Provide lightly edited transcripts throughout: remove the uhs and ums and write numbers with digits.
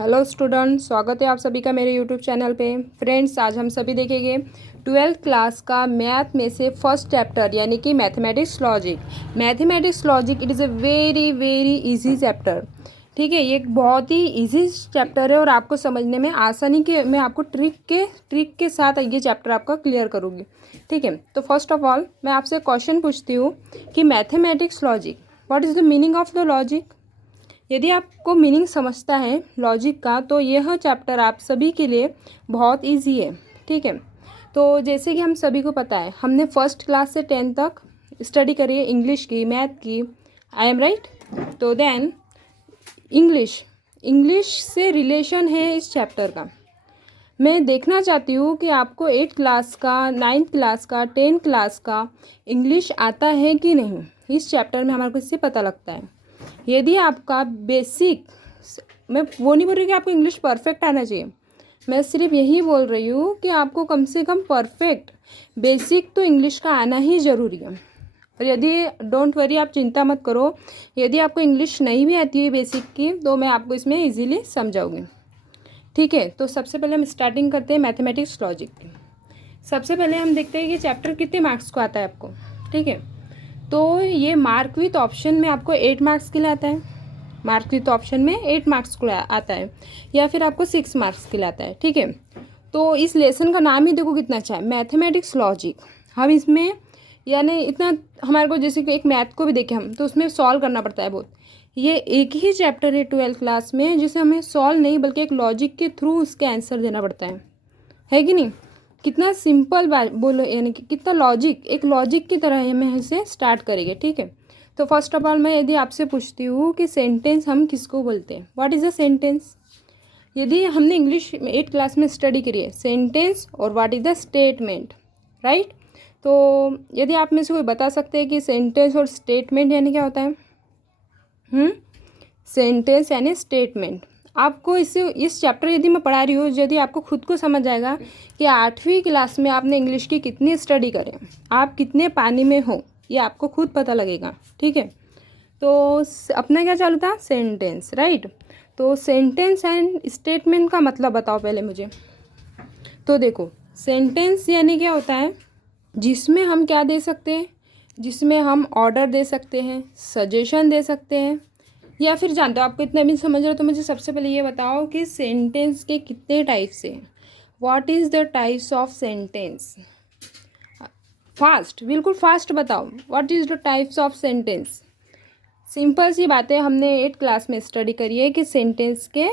Hello student, स्वागत है आप सभी का मेरे यूट्यूब चैनल पे। फ्रेंड्स, आज हम सभी देखेंगे 12th क्लास का मैथ में से फर्स्ट चैप्टर यानी कि mathematics logic. Mathematics logic it is a very very easy chapter. ठीक है, ये एक बहुत ही इजी चैप्टर है और आपको समझने में आसानी के मैं आपको ट्रिक के साथ ये चैप्टर आपका क्लियर करूँगी। ठीक है, तो फर्स्ट ऑफ ऑल मैं आपसे क्वेश्चन पूछती हूँ कि mathematics logic, what is the meaning of the logic. यदि आपको मीनिंग समझता है लॉजिक का तो यह चैप्टर आप सभी के लिए बहुत इजी है। ठीक है, तो जैसे कि हम सभी को पता है, हमने फर्स्ट क्लास से 10th तक स्टडी करी है इंग्लिश की, मैथ की। I am right? तो देन इंग्लिश से रिलेशन है इस चैप्टर का। मैं देखना चाहती हूँ कि आपको 8th क्लास का, 9th क्लास का, 10th क्लास का इंग्लिश आता है कि नहीं। इस चैप्टर में हमारे को इससे पता लगता है। यदि आपका बेसिक, मैं वो नहीं बोल रही कि आपको इंग्लिश परफेक्ट आना चाहिए, मैं सिर्फ यही बोल रही हूँ कि आपको कम से कम परफेक्ट बेसिक तो इंग्लिश का आना ही ज़रूरी है। और यदि डोंट वरी, आप चिंता मत करो, यदि आपको इंग्लिश नहीं भी आती है बेसिक की तो मैं आपको इसमें इजीली समझाऊंगी। ठीक है, तो सबसे पहले हम स्टार्टिंग करते हैं मैथमेटिक्स लॉजिक की। सबसे पहले हम देखते हैं कि चैप्टर कितने मार्क्स को आता है आपको। ठीक है, तो ये मार्क विथ ऑप्शन में आपको 8 मार्क्स के लिए आता है। मार्क विथ ऑप्शन में 8 मार्क्स को आता है, या फिर आपको 6 मार्क्स के लिए आता है। ठीक है, तो इस लेसन का नाम ही देखो कितना अच्छा है, मैथमेटिक्स लॉजिक। हम इसमें यानी इतना हमारे को, जैसे कि एक मैथ को भी देखें हम तो उसमें सॉल्व करना पड़ता है बहुत। ये एक ही चैप्टर है 12th क्लास में जिसे हमें सॉल्व नहीं बल्कि एक लॉजिक के थ्रू उसके आंसर देना पड़ता है कि नहीं। कितना सिंपल बात बोलो, यानी कि कितना लॉजिक, एक लॉजिक की तरह हमें इसे स्टार्ट करेंगे। ठीक है, तो फर्स्ट ऑफ ऑल मैं यदि आपसे पूछती हूँ कि सेंटेंस हम किसको बोलते हैं, व्हाट इज़ अ सेंटेंस। यदि हमने इंग्लिश में 8th क्लास में स्टडी करी है सेंटेंस और what is the statement, right. तो यदि आप में से कोई बता सकते हैं कि सेंटेंस और स्टेटमेंट यानी क्या होता है। सेंटेंस यानी स्टेटमेंट। आपको इस चैप्टर यदि मैं पढ़ा रही हूँ, यदि आपको खुद को समझ आएगा कि 8वीं क्लास में आपने इंग्लिश की कितनी स्टडी करें, आप कितने पानी में हो, ये आपको खुद पता लगेगा। ठीक है, तो अपना क्या चालू था, सेंटेंस, राइट। तो सेंटेंस एंड स्टेटमेंट का मतलब बताओ पहले मुझे। तो देखो, सेंटेंस यानी क्या होता है, जिसमें हम क्या दे सकते हैं, जिसमें हम ऑर्डर दे सकते हैं, सजेशन दे सकते हैं, या फिर जानते हो आपको इतना भी समझ रहे हो तो मुझे सबसे पहले ये बताओ कि सेंटेंस के कितने टाइप्स हैं। What is the types of sentence. Fast, बिल्कुल फास्ट बताओ, what is the types of sentence. Simple सी बात है, हमने 8th क्लास में स्टडी करी है कि सेंटेंस के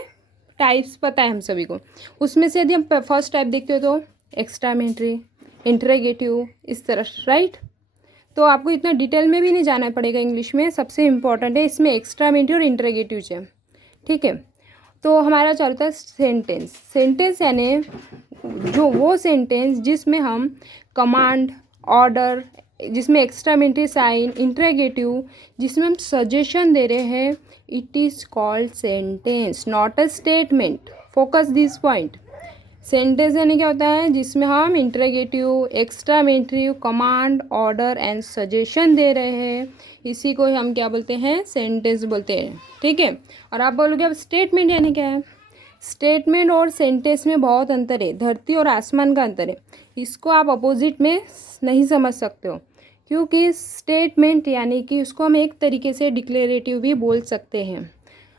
टाइप्स पता है हम सभी को। उसमें से यदि हम फर्स्ट टाइप देखते हो तो एक्सक्लेमेटरी, इंटरोगेटिव, इस तरह, राइट। तो आपको इतना डिटेल में भी नहीं जाना पड़ेगा इंग्लिश में, सबसे इम्पॉर्टेंट है इसमें एक्सक्लेमेटरी और इंटरोगेटिव है। ठीक है, तो हमारा चलता है सेंटेंस। सेंटेंस यानी जो वो सेंटेंस जिसमें हम कमांड, ऑर्डर, जिसमें एक्सक्लेमेटरी साइन, इंटरोगेटिव, जिसमें हम सजेशन दे रहे हैं, it is called sentence, not a statement. Focus this point. Sentence यानी क्या होता है, जिसमें हम interrogative, exclamatory, command, order and suggestion दे रहे हैं, इसी को हम क्या बोलते हैं, सेंटेंस बोलते हैं। ठीक है, और आप बोलोगे अब स्टेटमेंट यानी क्या है। स्टेटमेंट और सेंटेंस में बहुत अंतर है, धरती और आसमान का अंतर है। इसको आप अपोजिट में नहीं समझ सकते हो, क्योंकि स्टेटमेंट यानी कि उसको हम एक तरीके से डिक्लेरेटिव भी बोल सकते हैं।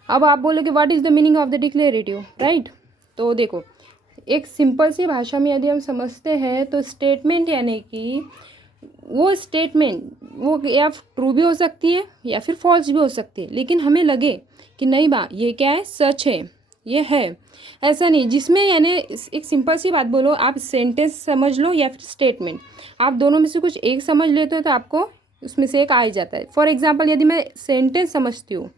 अब आप बोलोगे what is the meaning of the declarative, right. तो देखो, एक सिंपल सी भाषा में यदि हम समझते हैं तो स्टेटमेंट यानी कि वो स्टेटमेंट वो या ट्रू भी हो सकती है या फिर फॉल्स भी हो सकती है, लेकिन हमें लगे कि नहीं बा ये क्या है, सच है, ये है, ऐसा नहीं। जिसमें यानी एक सिंपल सी बात बोलो, आप सेंटेंस समझ लो या फिर स्टेटमेंट, आप दोनों में से कुछ एक समझ लेते हो तो आपको उसमें से एक आ ही जाता है। फॉर एग्जाम्पल, यदि मैं सेंटेंस समझती हूँ,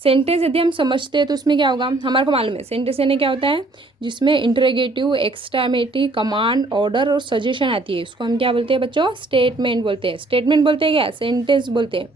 सेंटेंस यदि हम समझते हैं तो उसमें क्या होगा, हमारे को मालूम है सेंटेंस यानी क्या होता है, जिसमें इंटरोगेटिव, एक्सक्लेमेटरी, कमांड, ऑर्डर और सजेशन आती है, उसको हम क्या बोलते हैं बच्चों, स्टेटमेंट बोलते हैं। स्टेटमेंट बोलते हैं क्या, सेंटेंस बोलते हैं।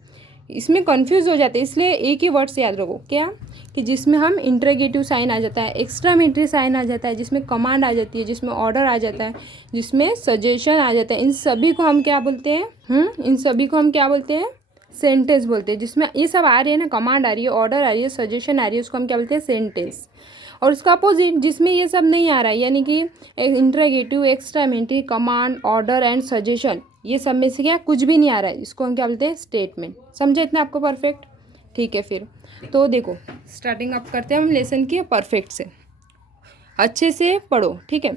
इसमें कंफ्यूज हो जाते हैं, इसलिए एक ही वर्ड से याद रखो, क्या कि जिसमें हम इंटरोगेटिव साइन आ जाता है, एक्सक्लेमेटरी साइन आ जाता है, जिसमें कमांड आ जाती है, जिसमें ऑर्डर आ जाता है, जिसमें सजेशन आ जाता है, इन सभी को हम क्या बोलते हैं, इन सभी को हम क्या बोलते हैं, सेंटेंस बोलते हैं। जिसमें ये सब आ रही है ना, कमांड आ रही है, ऑर्डर आ रही है, सजेशन आ रही है, उसको हम क्या बोलते हैं, सेंटेंस। और इसका अपोजिट जिसमें ये सब नहीं आ रहा है, यानी कि interrogative, exclamatory, command, order and suggestion, ये सब में से क्या कुछ भी नहीं आ रहा है, इसको हम क्या बोलते हैं, स्टेटमेंट। समझे इतना आपको परफेक्ट? ठीक है, फिर तो देखो स्टार्टिंग अप करते हैं हम लेसन की परफेक्ट से, अच्छे से पढ़ो, ठीक है।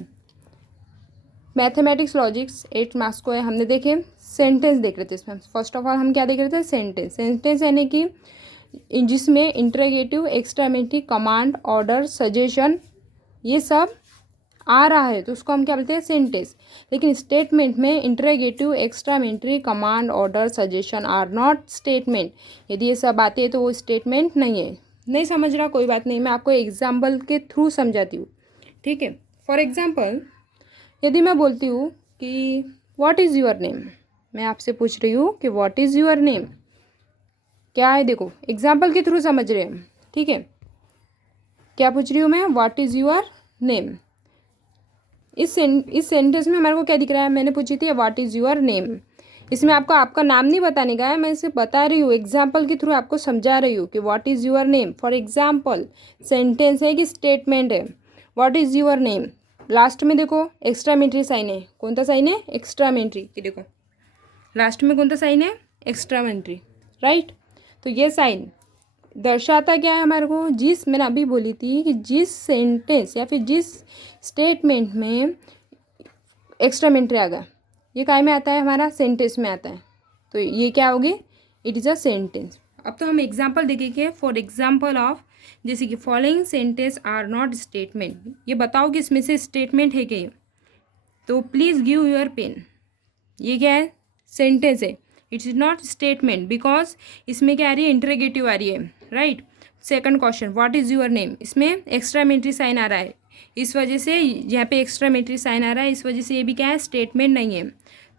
मैथमेटिक्स लॉजिक्स 8 मार्क्स को है, हमने देखे सेंटेंस देख रहे थे इसमें। फर्स्ट ऑफ ऑल हम क्या देख रहे थे, सेंटेंस। सेंटेंस यानी कि जिसमें interrogative, exclamatory, command, order, suggestion ये सब आ रहा है तो उसको हम क्या बोलते हैं, सेंटेंस। लेकिन स्टेटमेंट में interrogative, exclamatory, command, order, suggestion are not statement. यदि ये सब आते हैं तो वो स्टेटमेंट नहीं है। नहीं समझ रहा, कोई बात नहीं, मैं आपको एग्जाम्पल के थ्रू समझाती हूँ, ठीक है। फॉर एग्जाम्पल यदि मैं बोलती हूँ कि व्हाट इज़ योर नेम, मैं आपसे पूछ रही हूँ कि व्हाट इज़ योर नेम, क्या है, देखो एग्जाम्पल के थ्रू समझ रहे हैं, ठीक है। क्या पूछ रही हूँ मैं, व्हाट इज़ योर नेम। इस सेंटेंस में हमारे को क्या दिख रहा है, मैंने पूछी थी व्हाट इज़ योर नेम। इसमें आपको आपका नाम नहीं बताने का है, मैं इसे बता रही हूँ एग्जाम्पल के थ्रू आपको समझा रही हूँ कि what is your name. For example sentence है कि स्टेटमेंट है, what is your name. Last में देखो एक्स्ट्रामेंट्री साइन है, कौन सा साइन है, एक्स्ट्रामेंट्री, कि देखो लास्ट में कौन सा साइन है, एक्स्ट्रामेंट्री, राइट। तो ये साइन दर्शाता क्या है हमारे को, जिस मैंने अभी बोली थी कि जिस सेंटेंस या फिर जिस स्टेटमेंट में एक्स्ट्रामेंट्री आ गया, ये काय में आता है, हमारा सेंटेंस में आता है, तो ये क्या होगी, इट इज़ अ सेंटेंस। अब तो हम एग्जाम्पल देखेंगे। फॉर एग्जाम्पल ऑफ, जैसे कि following sentence are not statement, ये बताओ कि इसमें से स्टेटमेंट है क्या, तो प्लीज़ गिव योर पेन। ये क्या है, सेंटेंस है, it is not statement because इसमें क्या आ रही है, इंटरोगेटिव आ रही है, right. Second question, what is your name, इसमें एक्स्ट्रामेंट्री साइन आ रहा है, इस वजह से यहाँ पे एक्स्ट्रामेंट्री साइन आ रहा है, इस वजह से ये भी क्या है, स्टेटमेंट नहीं है।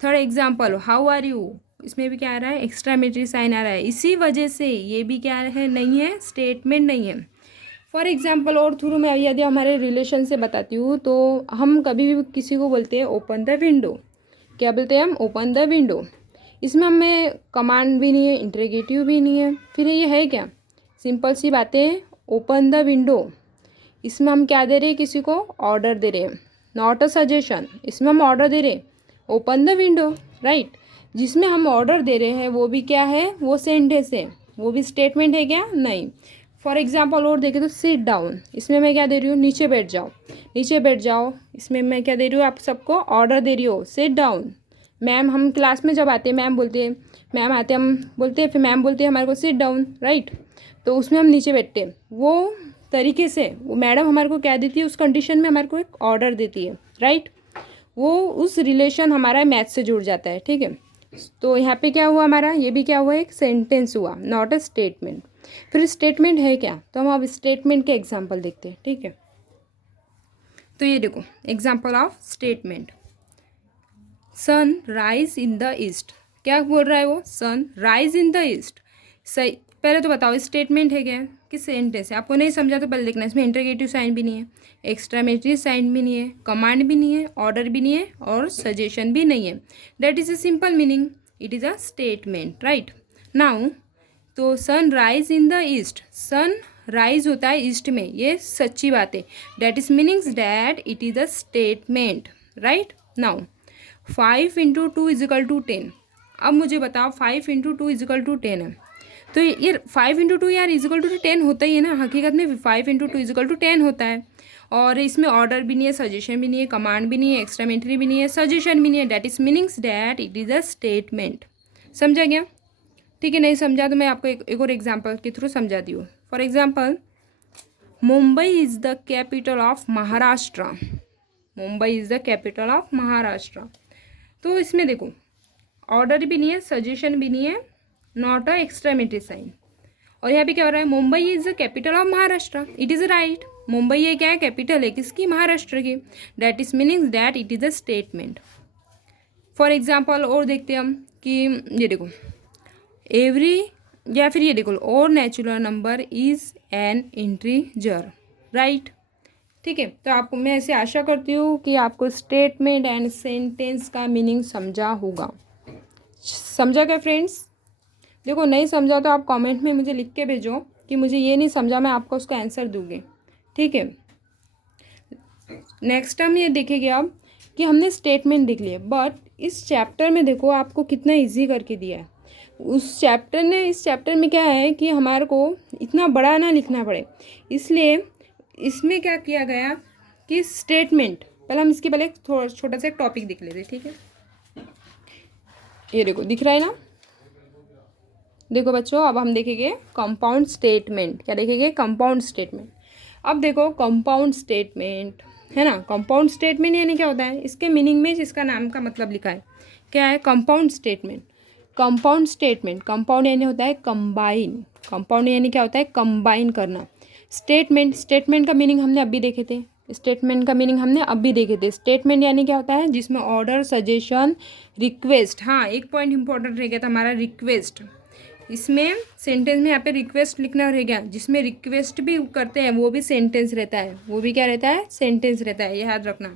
Third example, how are you, इसमें भी क्या आ रहा है, एक्स्ट्रामेंट्री साइन आ रहा है, इसी वजह से ये भी क्या है, नहीं है, स्टेटमेंट नहीं है। फॉर एग्जाम्पल और थ्रू में यदि हमारे रिलेशन से बताती हूँ, तो हम कभी भी किसी को बोलते हैं ओपन द विंडो, क्या बोलते हैं हम, ओपन द विंडो। इसमें हमें कमांड भी नहीं है, इंटरोगेटिव भी नहीं है, फिर ये है क्या, सिंपल सी बातें, ओपन द विंडो। इसमें हम क्या दे रहे हैं, किसी को ऑर्डर दे रहे हैं, नॉट अ सजेशन, इसमें हम ऑर्डर दे रहे हैं, ओपन द विंडो, राइट। जिसमें हम ऑर्डर दे रहे हैं वो भी क्या है, वो सेंटेंस है, वो भी स्टेटमेंट है क्या, नहीं। फॉर एग्जाम्पल और देखें तो सिट डाउन, इसमें मैं क्या दे रही हूँ, नीचे बैठ जाओ, नीचे बैठ जाओ, इसमें मैं क्या दे रही हूँ, आप सबको ऑर्डर दे रही हो, सिट डाउन। मैम, हम क्लास में जब आते हैं मैम बोलते हैं, मैम आते हम बोलते हैं, फिर मैम बोलते हैं हमारे को सिट डाउन, राइट। तो उसमें हम नीचे बैठते हैं, वो तरीके से वो मैडम हमारे को क्या देती है, उस कंडीशन में हमारे को एक ऑर्डर देती है, राइट। वो उस रिलेशन हमारा मैथ से जुड़ जाता है, ठीक है। तो यहाँ पे क्या हुआ हमारा, ये भी क्या हुआ, एक सेंटेंस हुआ, नॉट अ स्टेटमेंट। फिर स्टेटमेंट है क्या, तो हम अब स्टेटमेंट के एग्जाम्पल देखते हैं, ठीक है। तो ये देखो example of statement, sun rise in the east, क्या बोल रहा है वो, sun rise in the east, सही। पहले तो बताओ स्टेटमेंट है क्या, कि सेंटेंस है। आपको नहीं समझा तो पहले देखना, इसमें इंटरोगेटिव साइन भी नहीं है, एक्स्ट्रामेटरी साइन भी नहीं है, कमांड भी नहीं है, ऑर्डर भी नहीं है, और सजेशन भी नहीं है। That is a simple meaning, it is a statement, right. Now तो sun rise in the east, sun rise होता है ईस्ट में, ये सच्ची बात है, that is meanings that it is a statement, right. Now 5 × 2 = 10। अब मुझे बताओ 5 × 2 = 10 है, तो ये 5 × 2 यार = 10 होता ही है ना, हकीकत में 5 × 2 = 10 होता है। और इसमें ऑर्डर भी नहीं है, सजेशन भी नहीं है, कमांड भी नहीं है, एक्स्ट्रामेंट्री भी नहीं है, सजेशन भी नहीं है, that is meanings that it is a statement. समझा गया, ठीक है। नहीं समझा तो मैं आपको एक और एग्जाम्पल के थ्रू समझा दी हूँ। For example, Mumbai is the capital of Maharashtra, Mumbai is the capital of Maharashtra. तो इसमें देखो ऑर्डर भी नहीं है, सजेशन भी नहीं है, नॉट अ एक्स्ट्रामेटरी साइन। और यहाँ पे क्या हो रहा है, Mumbai is the capital of Maharashtra, it is right. Mumbai ये क्या है, कैपिटल है किसकी, महाराष्ट्र की, that is meanings that it is a statement. For example और देखते हैं हम कि ये देखो एवरी, या फिर ये देखो और natural number is an integer, right, ठीक है। तो आपको मैं ऐसे आशा करती हूँ कि आपको स्टेटमेंट एंड सेंटेंस का मीनिंग समझा होगा। समझा क्या फ्रेंड्स? देखो नहीं समझा तो आप कमेंट में मुझे लिख के भेजो कि मुझे ये नहीं समझा, मैं आपको उसका आंसर दूँगी, ठीक है। नेक्स्ट हम ये देखेंगे अब कि हमने स्टेटमेंट देख लिया, बट इस चैप्टर में देखो आपको कितना इजी करके दिया है। इस चैप्टर में क्या है कि हमारे को इतना बड़ा ना लिखना पड़े, इसलिए इसमें क्या किया गया कि स्टेटमेंट, पहले हम इसके पहले थोड़ा छोटा सा एक टॉपिक देख लेते, ठीक है। ये देखो दिख रहा है ना, देखो बच्चों अब हम देखेंगे कंपाउंड स्टेटमेंट। क्या देखेंगे? Compound statement. अब देखो कंपाउंड स्टेटमेंट है ना, कंपाउंड स्टेटमेंट यानी क्या होता है, इसके मीनिंग में इसका नाम का मतलब लिखा है, क्या है? Compound statement. Compound statement, compound यानी होता है कंबाइन, कंपाउंड यानी क्या होता है? कंबाइन करना। स्टेटमेंट, स्टेटमेंट का मीनिंग हमने अभी देखे थे, स्टेटमेंट का मीनिंग हमने अभी देखे थे। स्टेटमेंट यानी क्या होता है? जिसमें ऑर्डर, सजेशन, रिक्वेस्ट, हाँ एक पॉइंट इंपॉर्टेंट रह गया था हमारा, रिक्वेस्ट। इसमें सेंटेंस में यहाँ पे रिक्वेस्ट लिखना रह गया, जिसमें रिक्वेस्ट भी करते हैं वो भी सेंटेंस रहता है, वो भी क्या रहता है? सेंटेंस रहता है, याद रखना।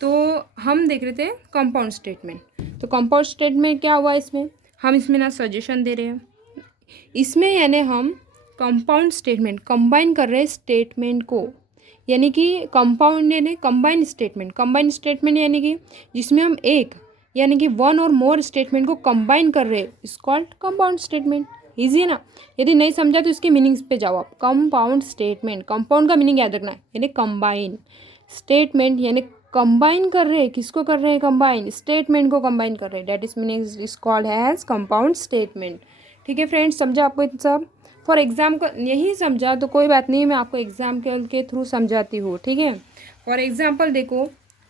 तो हम देख रहे थे कंपाउंड स्टेटमेंट। तो कंपाउंड स्टेटमेंट क्या हुआ? हम इसमें ना सजेशन दे रहे हैं, इसमें यानी हम कंपाउंड स्टेटमेंट कंबाइन कर रहे हैं स्टेटमेंट को, यानी कि कंपाउंड यानी कंबाइन स्टेटमेंट। कंबाइन स्टेटमेंट यानी कि जिसमें हम एक यानी कि वन और मोर स्टेटमेंट को कंबाइन कर रहे हैं, इस कॉल्ड कंपाउंड स्टेटमेंट। ईजी है ना? यदि नहीं समझा तो इसके मीनिंग्स पे जाओ आप। कंपाउंड स्टेटमेंट, कंपाउंड का मीनिंग याद रखना है, यानी कंबाइन। स्टेटमेंट यानी कंबाइन कर रहे हैं, किसको कर रहे हैं? कंबाइन, स्टेटमेंट को कंबाइन कर रहे हैं, that is meaning is called as compound statement. ठीक है फ्रेंड्स, समझा आपको इन सब? फॉर एग्जाम का नहीं समझा तो कोई बात नहीं, मैं आपको एग्जाम के थ्रू समझाती हूँ, ठीक है। फॉर एग्जाम्पल देखो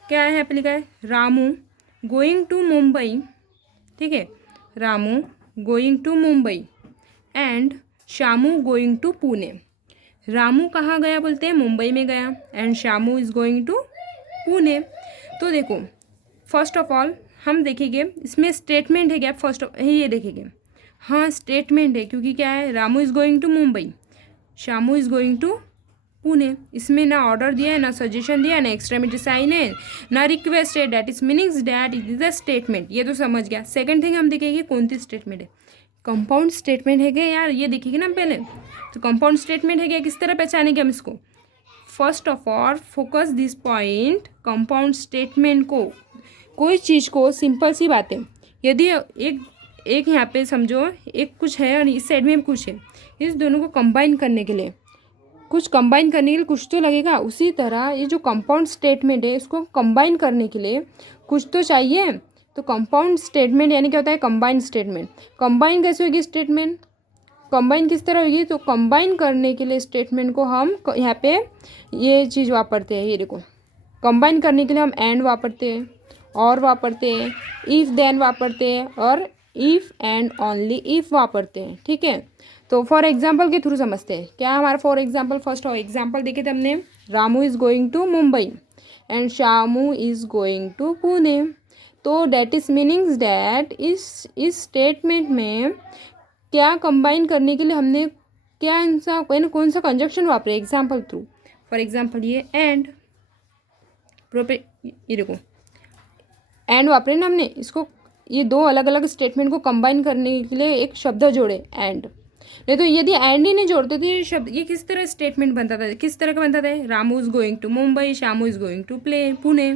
क्या है, यहाँ पे लिखा है रामू गोइंग टू मुंबई, ठीक है, Ramu going to Mumbai and Shamu going to Pune. Ramu कहाँ गया बोलते हैं? मुंबई में गया, and Shamu is going to Pune. तो देखो फर्स्ट ऑफ ऑल हम देखेंगे इसमें स्टेटमेंट है क्या, फर्स्ट ऑफ ये देखेंगे, हाँ स्टेटमेंट है, क्योंकि क्या है, Ramu is going to Mumbai, Shamu is going to Pune. इसमें ना ऑर्डर दिया है, ना सजेशन दिया है, ना एक्सट्रीमिटी साइन है, ना रिक्वेस्ट है, that is meanings that it is a statement. ये तो समझ गया। सेकंड थिंग हम देखेंगे कौन सी स्टेटमेंट है, कंपाउंड स्टेटमेंट है क्या यार, ये देखेंगे ना पहले। तो कंपाउंड स्टेटमेंट है क्या, किस तरह पहचानेंगे हम इसको? First of all focus this point, compound statement को, कोई चीज़ को, सिंपल सी बात है, यदि एक यहाँ पे समझो एक कुछ है और इस साइड में कुछ है, इस दोनों को कंबाइन करने के लिए कुछ कंबाइन करने के लिए कुछ तो लगेगा, उसी तरह ये जो कंपाउंड स्टेटमेंट है इसको कंबाइन करने के लिए कुछ तो चाहिए। तो कंपाउंड स्टेटमेंट यानी क्या होता है? Combine statement. कंबाइन कैसे होगी स्टेटमेंट? कंबाइन किस तरह होगी? तो कंबाइन करने के लिए स्टेटमेंट को हम यहाँ पे ये चीज़ वापरते हैं, ये देखो कंबाइन करने के लिए हम एंड वापरते हैं, और वापरते हैं, इफ़ देन वापरते हैं, और इफ़ एंड ओनली इफ़ वापरते हैं, ठीक है। तो फॉर एग्जाम्पल के थ्रू समझते हैं क्या हमारा फॉर एग्जाम्पल। फर्स्ट एग्जाम्पल देखे थे हमने, Ramu is going to Mumbai and Shamu is going to Pune. तो डैट इज मीनिंग्स डैट इस स्टेटमेंट में क्या कंबाइन करने के लिए हमने क्या कौन सा कंजक्शन वापरे एग्जाम्पल थ्रू। फॉर एग्जाम्पल ये एंड, ये देखो एंड वापरे ना हमने, इसको ये दो अलग अलग स्टेटमेंट को कंबाइन करने के लिए एक शब्द जोड़े एंड। नहीं तो यदि एंड ही नहीं जोड़ते तो ये शब्द, ये किस तरह स्टेटमेंट बनता था, किस तरह का बनता था? Ramu is going to Mumbai, Shamu is going to Pune.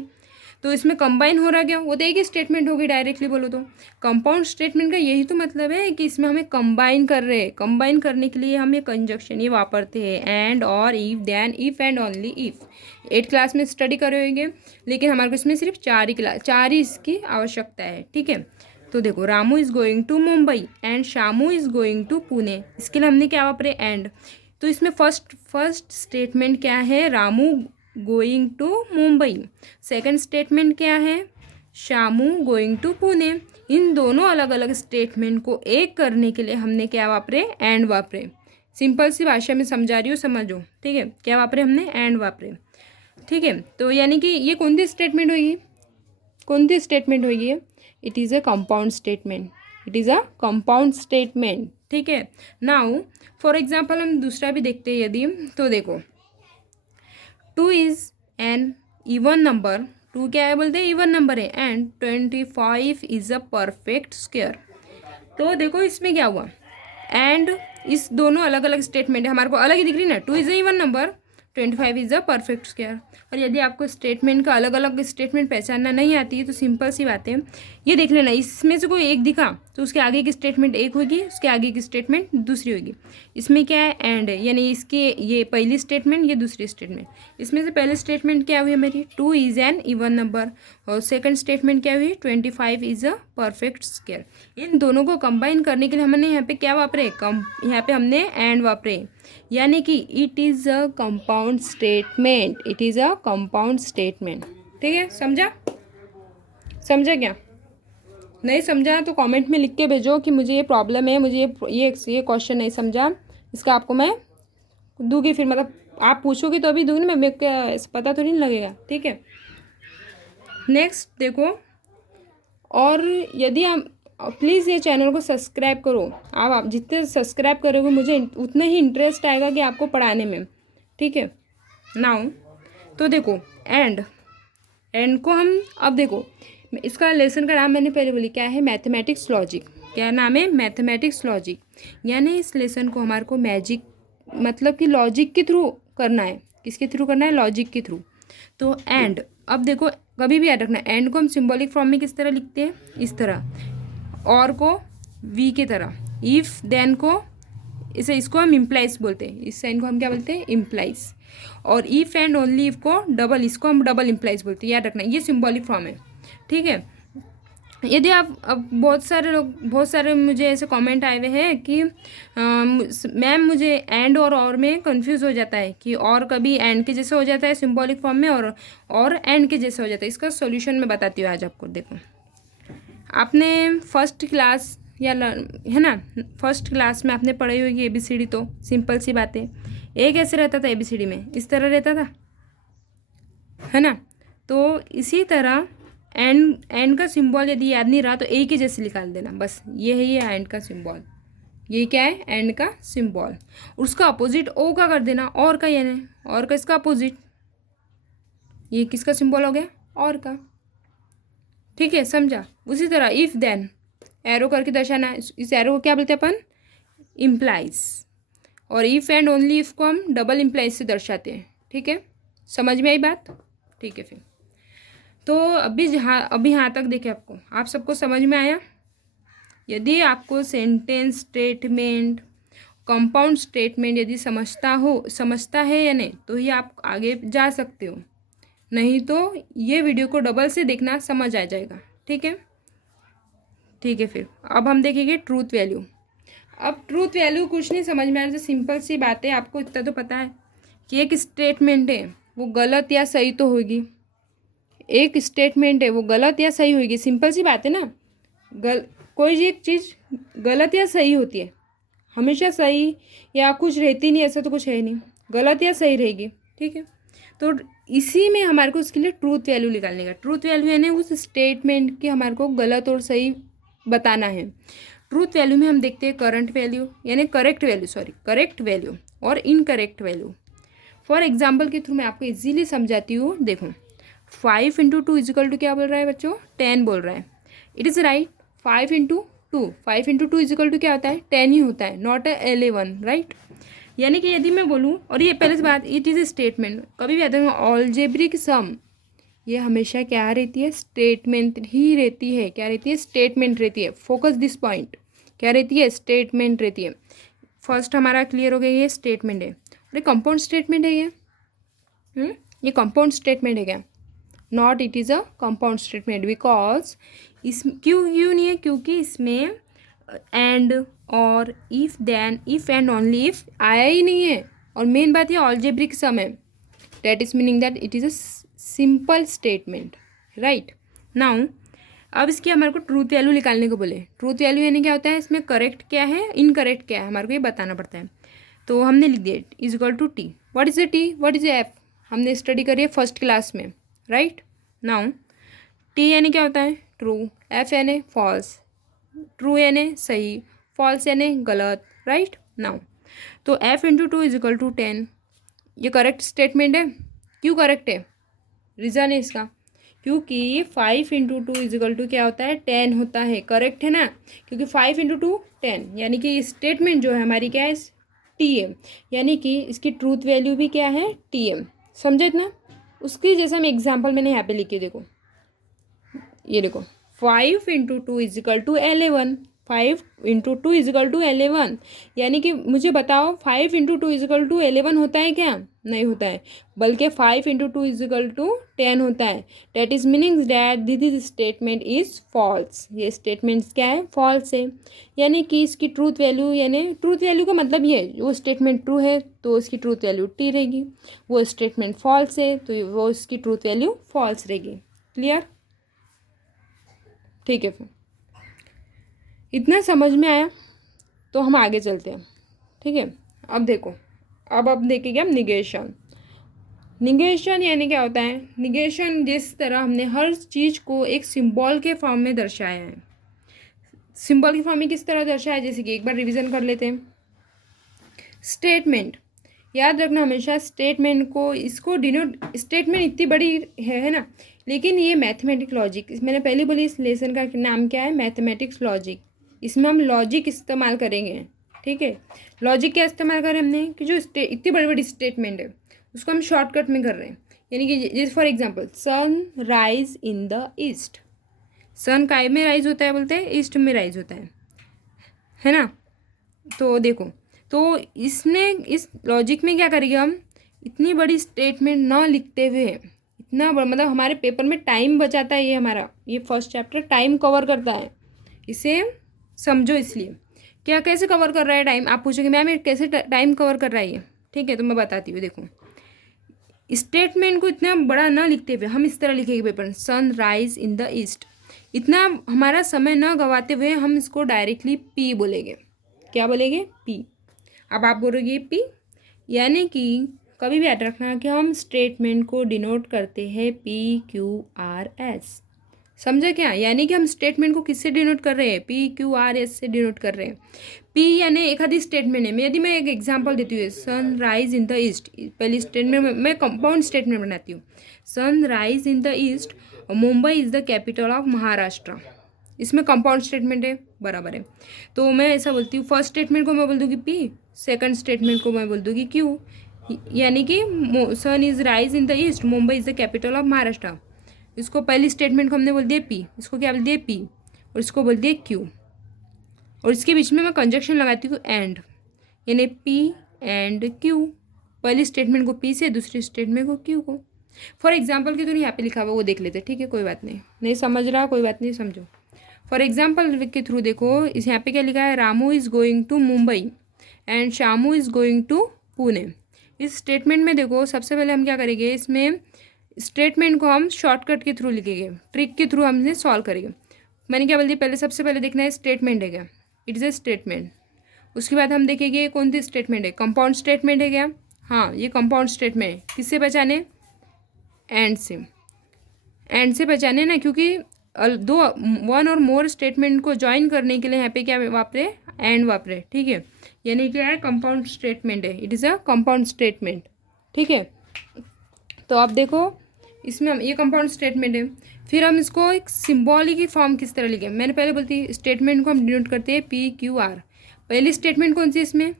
तो इसमें कंबाइन हो रहा क्या, वो तो एक ही स्टेटमेंट होगी डायरेक्टली बोलो तो। कंपाउंड स्टेटमेंट का यही तो मतलब है कि इसमें हमें कंबाइन कर रहे हैं, कंबाइन करने के लिए हम ये कंजक्शन ये वापरते हैं, एंड और if then if and only if. 8th class में स्टडी करे होंगे, लेकिन हमारे को इसमें सिर्फ 4 ही इसकी आवश्यकता है, ठीक है। तो देखो Ramu is going to Mumbai and Shamu is going to Pune, इसके लिए हमने क्या वापरे? एंड। तो इसमें फर्स्ट स्टेटमेंट क्या है? Ramu going to Mumbai. Second statement क्या है? Shamu going to Pune. इन दोनों अलग अलग स्टेटमेंट को एक करने के लिए हमने क्या वापरे? एंड वापरे। सिंपल सी भाषा में समझा रही हूँ, समझो, ठीक है। क्या वापरे हमने? एंड वापरे, ठीक है। तो यानी कि ये कौन सी स्टेटमेंट होगी, कौन सी स्टेटमेंट होगी? It is a compound statement, it is a compound statement, ठीक है। नाउ फॉर एग्जाम्पल हम दूसरा भी देखते हैं यदि, तो देखो 2 इज़ एन इवन नंबर, 2 क्या है बोलते हैं? इवन नंबर है, and 25 is a perfect square. तो देखो इसमें क्या हुआ, एंड इस दोनों अलग अलग स्टेटमेंट है, हमारे को अलग ही दिख रही ना। 2 is a even number, 25 is a perfect square. और यदि आपको स्टेटमेंट का अलग अलग स्टेटमेंट पहचानना नहीं आती है तो सिंपल सी बात है, ये देख लेना, इसमें से कोई एक दिखा तो उसके आगे की स्टेटमेंट एक होगी, उसके आगे की स्टेटमेंट दूसरी होगी। इसमें क्या है, एंड है, यानी इसके ये पहली स्टेटमेंट, ये दूसरी स्टेटमेंट। इसमें से पहले स्टेटमेंट क्या हुई हमारी, 2 इज़ एन इवन नंबर, और सेकंड स्टेटमेंट क्या हुई, 25 इज़ अ परफेक्ट स्क्वायर। इन दोनों को कंबाइन करने के लिए हमने यहाँ पे क्या वापरे, यहाँ पे हमने एंड वापरे, यानी कि it is a compound statement, it is a compound statement. ठीक है, समझा? समझा क्या? नहीं समझा तो कमेंट में लिख के भेजो कि मुझे ये प्रॉब्लम है, मुझे ये क्वेश्चन नहीं समझा, इसका आपको मैं दूंगी, फिर मतलब आप पूछोगे तो अभी दूंगी ना, मेरे को पता तो नहीं लगेगा। ठीक है, नेक्स्ट देखो, और यदि आप प्लीज़ ये चैनल को सब्सक्राइब करो, आप जितने सब्सक्राइब करोगे मुझे उतना ही इंटरेस्ट आएगा कि आपको पढ़ाने में। ठीक है, नाउ तो देखो, एंड को हम अब देखो, इसका लेसन का नाम मैंने पहले बोली क्या है, मैथमेटिक्स लॉजिक। क्या नाम है, मैथमेटिक्स लॉजिक। यानी इस लेसन को हमारे को मैजिक मतलब कि लॉजिक के थ्रू करना है। किसके थ्रू करना है, लॉजिक के थ्रू। तो एंड, अब देखो कभी भी याद रखना, एंड को हम सिंबॉलिक फॉर्म में किस तरह लिखते हैं, इस तरह, और को वी के तरह, इफ देन को इसको हम इम्प्लाइज बोलते हैं, इस साइन को हम क्या बोलते हैं, इम्प्लाइज। और इफ एंड ओनली इफ को डबल, इसको हम डबल इम्प्लाइज बोलते हैं, याद रखना, ये सिंबॉलिक फॉर्म है। ठीक है, यदि आप, अब बहुत सारे मुझे ऐसे कमेंट आए हुए हैं कि मैम मुझे एंड और में कंफ्यूज हो जाता है, कि और कभी एंड के जैसे हो जाता है सिंबॉलिक फॉर्म में, और एंड के जैसे हो जाता है। इसका सॉल्यूशन मैं बताती हूँ आज आपको। देखो, आपने फर्स्ट क्लास या है ना, फर्स्ट क्लास में आपने पढ़ी होगी ABCD, तो सिंपल सी बात है, ए कैसे रहता था ABCD में, इस तरह रहता था, है ना। तो इसी तरह एंड का सिंबल यदि याद नहीं रहा तो ए के जैसे निकाल देना, बस ये है, ये एंड का सिंबल, ये क्या है, एंड का सिंबल। उसका अपोजिट ओ का कर देना, और का, यानी और का इसका अपोजिट, ये किसका सिंबल हो गया, और का। ठीक है, समझा। उसी तरह इफ देन, एरो करके दर्शाना, इस एरो को क्या बोलते हैं अपन, इम्प्लाइज। और इफ एंड ओनली इफ को हम डबल इम्प्लाइज से दर्शाते हैं। ठीक है, समझ में आई बात? ठीक है, फिर तो अभी यहाँ तक देखे, आपको, आप सबको समझ में आया? यदि आपको सेंटेंस, स्टेटमेंट, कंपाउंड स्टेटमेंट यदि समझता है या नहीं, तो ही आप आगे जा सकते हो, नहीं तो ये वीडियो को डबल से देखना, समझ आ जाएगा। ठीक है, ठीक है। फिर अब हम देखेंगे ट्रूथ वैल्यू। अब ट्रूथ वैल्यू कुछ नहीं समझ में आ रहा, तो सिंपल सी बात है, आपको इतना तो पता है कि एक स्टेटमेंट है वो गलत या सही तो होगी, एक स्टेटमेंट है वो गलत या सही होगी, सिंपल सी बात है ना। कोई एक चीज़ गलत या सही होती है, हमेशा सही या कुछ रहती नहीं, ऐसा तो कुछ है नहीं, गलत या सही रहेगी। ठीक है, तो इसी में हमारे को उसके लिए ट्रूथ वैल्यू निकालने का, ट्रूथ वैल्यू यानी उस स्टेटमेंट की हमारे को गलत और सही बताना है। ट्रूथ वैल्यू में हम देखते हैं करंट वैल्यू, यानी करेक्ट वैल्यू और इनकरेक्ट वैल्यू। फॉर एग्जाम्पल के थ्रू मैं आपको इजीली समझाती हूँ। देखो, 5 × 2 = क्या बोल रहा है बच्चों, 10 बोल रहा है। इट इज़ राइट, 5 × 2 = क्या होता है, 10 ही होता है, नॉट 11, राइट। यानी कि यदि मैं बोलूँ, और ये पहले से बात, इट इज़ ए स्टेटमेंट, कभी भी आता है ऑलजेब्रिक सम, ये हमेशा क्या रहती है, स्टेटमेंट ही रहती है। क्या रहती है, स्टेटमेंट रहती है। फोकस दिस पॉइंट, क्या रहती है, स्टेटमेंट रहती है। फर्स्ट हमारा क्लियर हो गया, ये स्टेटमेंट है। और ये कंपाउंड स्टेटमेंट है, ये कंपाउंड स्टेटमेंट है क्या, not, it is a compound statement, because इस क्यों नहीं है, क्योंकि इसमें एंड और if then, if and only if आया ही नहीं है। और मेन बात ये ऑलजेब्रिक सम है, that is meaning that it is a simple statement, right. Now अब इसकी हमारे को ट्रूथ वैल्यू निकालने को बोले। ट्रूथ वैल्यू यानी क्या होता है, इसमें करेक्ट क्या है, इनकरेक्ट क्या है, हमारे को ये बताना पड़ता है। तो हमने लिख दिया = T। What is T, what is F, हमने स्टडी करी है फर्स्ट क्लास में, राइट। नाउ टी यानी क्या होता है, ट्रू, एफ यानी फॉल्स, ट्रू यानी सही, फॉल्स यानी गलत, राइट। नाउ तो f × 2 = 10, ये करेक्ट स्टेटमेंट है। क्यों करेक्ट है, रीज़न है इसका, क्योंकि 5 × 2 = क्या होता है, 10 होता है, करेक्ट है ना, क्योंकि 5 × 2 10, यानी कि स्टेटमेंट जो है हमारी क्या है, टी है, यानी कि इसकी ट्रूथ वैल्यू भी क्या है, टी है। समझे इतना? उसकी जैसे हम एग्जाम्पल मैंने यहाँ पे लिखे, देखो ये देखो 5 × 2 = 11, 5 × 2 = 11, यानी कि मुझे बताओ 5 × 2 = 11 होता है क्या? नहीं होता है, बल्कि 5 × 2 = 10 होता है। That is meaning that this statement is false. ये स्टेटमेंट क्या है, फॉल्स है। यानी कि इसकी ट्रूथ वैल्यू, यानी ट्रूथ वैल्यू का मतलब ये है, वो स्टेटमेंट ट्रू है तो इसकी ट्रूथ वैल्यू टी रहेगी, वो स्टेटमेंट फॉल्स है तो वो इसकी ट्रूथ वैल्यू फॉल्स रहेगी। क्लियर? ठीक है, फिर इतना समझ में आया तो हम आगे चलते हैं। ठीक है, अब देखो, अब देखेंगे हम निगेशन। निगेशन यानी क्या होता है? निगेशन जिस तरह हमने हर चीज़ को एक सिंबल के फॉर्म में दर्शाया है। सिंबल की फॉर्म में किस तरह दर्शाया, जैसे कि एक बार रिवीजन कर लेते हैं। स्टेटमेंट, याद रखना हमेशा स्टेटमेंट को, इसको डिनोट, स्टेटमेंट इतनी बड़ी है ना, लेकिन ये मैथमेटिक लॉजिक, मैंने पहले बोली इस लेसन का नाम क्या है, मैथमेटिक्स लॉजिक। इसमें हम लॉजिक इस्तेमाल करेंगे। ठीक है, लॉजिक क्या इस्तेमाल करें हमने, कि जो इतनी बड़ी बड़ी स्टेटमेंट है उसको हम शॉर्टकट में कर रहे हैं। यानी कि जैसे for example, sun rise in the east. Sun काय में राइज होता है, बोलते हैं ईस्ट में राइज होता है ना। तो देखो, तो इसने इस लॉजिक में क्या करेंगे हम, इतनी बड़ी स्टेटमेंट ना लिखते हुए, इतना मतलब हमारे पेपर में टाइम बचाता है। ये हमारा ये फर्स्ट चैप्टर टाइम कवर करता है, इसे समझो। इसलिए क्या, कैसे कवर कर रहा है टाइम, आप पूछोगे मैम ये कैसे टाइम कवर कर रहा है ये? ठीक है, तो मैं बताती हूँ। देखो, स्टेटमेंट को इतना बड़ा ना लिखते हुए हम इस तरह लिखेंगे paper, sun rise in the east. इतना हमारा समय ना गवाते हुए हम इसको डायरेक्टली पी बोलेंगे। क्या बोलेंगे? पी। अब आप बोलोगे पी, यानी कि कभी भी याद रखना कि हम स्टेटमेंट को डिनोट करते हैं PQRS। समझे क्या? यानी कि हम स्टेटमेंट को किससे डिनोट कर रहे हैं, PQRS से डिनोट कर रहे हैं। पी यानी एक आधी स्टेटमेंट है। यदि मैं एक एग्जांपल देती हूँ, sun rise in the east, पहली स्टेटमेंट मैं कंपाउंड स्टेटमेंट बनाती हूँ। Sun rise in the east, Mumbai is the capital of Maharashtra. इसमें कंपाउंड स्टेटमेंट है, बराबर है। तो मैं ऐसा बोलती हूँ, फर्स्ट स्टेटमेंट को मैं बोल दूँगी पी, सेकंड स्टेटमेंट को मैं बोल दूँगी क्यू। यानी कि sun is rise in the east, Mumbai is the capital of Maharashtra. इसको पहली स्टेटमेंट को हमने बोल दिया पी, इसको क्या बोल दिया पी, और इसको बोल दिया क्यू। और इसके बीच में मैं कंजक्शन लगाती हूँ एंड, यानी पी एंड क्यू। पहली स्टेटमेंट को पी से, दूसरी स्टेटमेंट को क्यू को। फॉर एग्जाम्पल के तो यहाँ पे लिखा हुआ वो देख लेते, ठीक है, कोई बात नहीं, नहीं समझ रहा कोई बात नहीं, समझो। फॉर एग्जाम्पल के थ्रू देखो, इस यहाँ पे क्या लिखा है, Ramu is going to Mumbai and Shamu is going to Pune. इस स्टेटमेंट में देखो, सबसे पहले हम क्या करेंगे, इसमें स्टेटमेंट को हम शॉर्टकट के थ्रू लिखेंगे, ट्रिक के थ्रू हम इसे सॉल्व करेंगे। मैंने क्या बोल दिया, पहले सबसे पहले देखना है स्टेटमेंट है क्या, इट इज़ ए स्टेटमेंट। उसके बाद हम देखेंगे कौन सी स्टेटमेंट है, कंपाउंड स्टेटमेंट है क्या, हाँ ये कंपाउंड स्टेटमेंट है। किससे पहचाने, एंड से, एंड से पहचाने ना, क्योंकि दो वन और मोर स्टेटमेंट को ज्वाइन करने के लिए यहाँ पे क्या वापरे, एंड वापरे। ठीक है, यानी क्या है, कंपाउंड स्टेटमेंट है, it is a compound statement. ठीक है, तो आप देखो इसमें हम ये कंपाउंड स्टेटमेंट है। फिर हम इसको एक सिंबॉलिक की फॉर्म किस तरह लिखें, मैंने पहले बोलती स्टेटमेंट को हम डिनोट करते हैं PQR। पहली स्टेटमेंट कौन सी इसमें,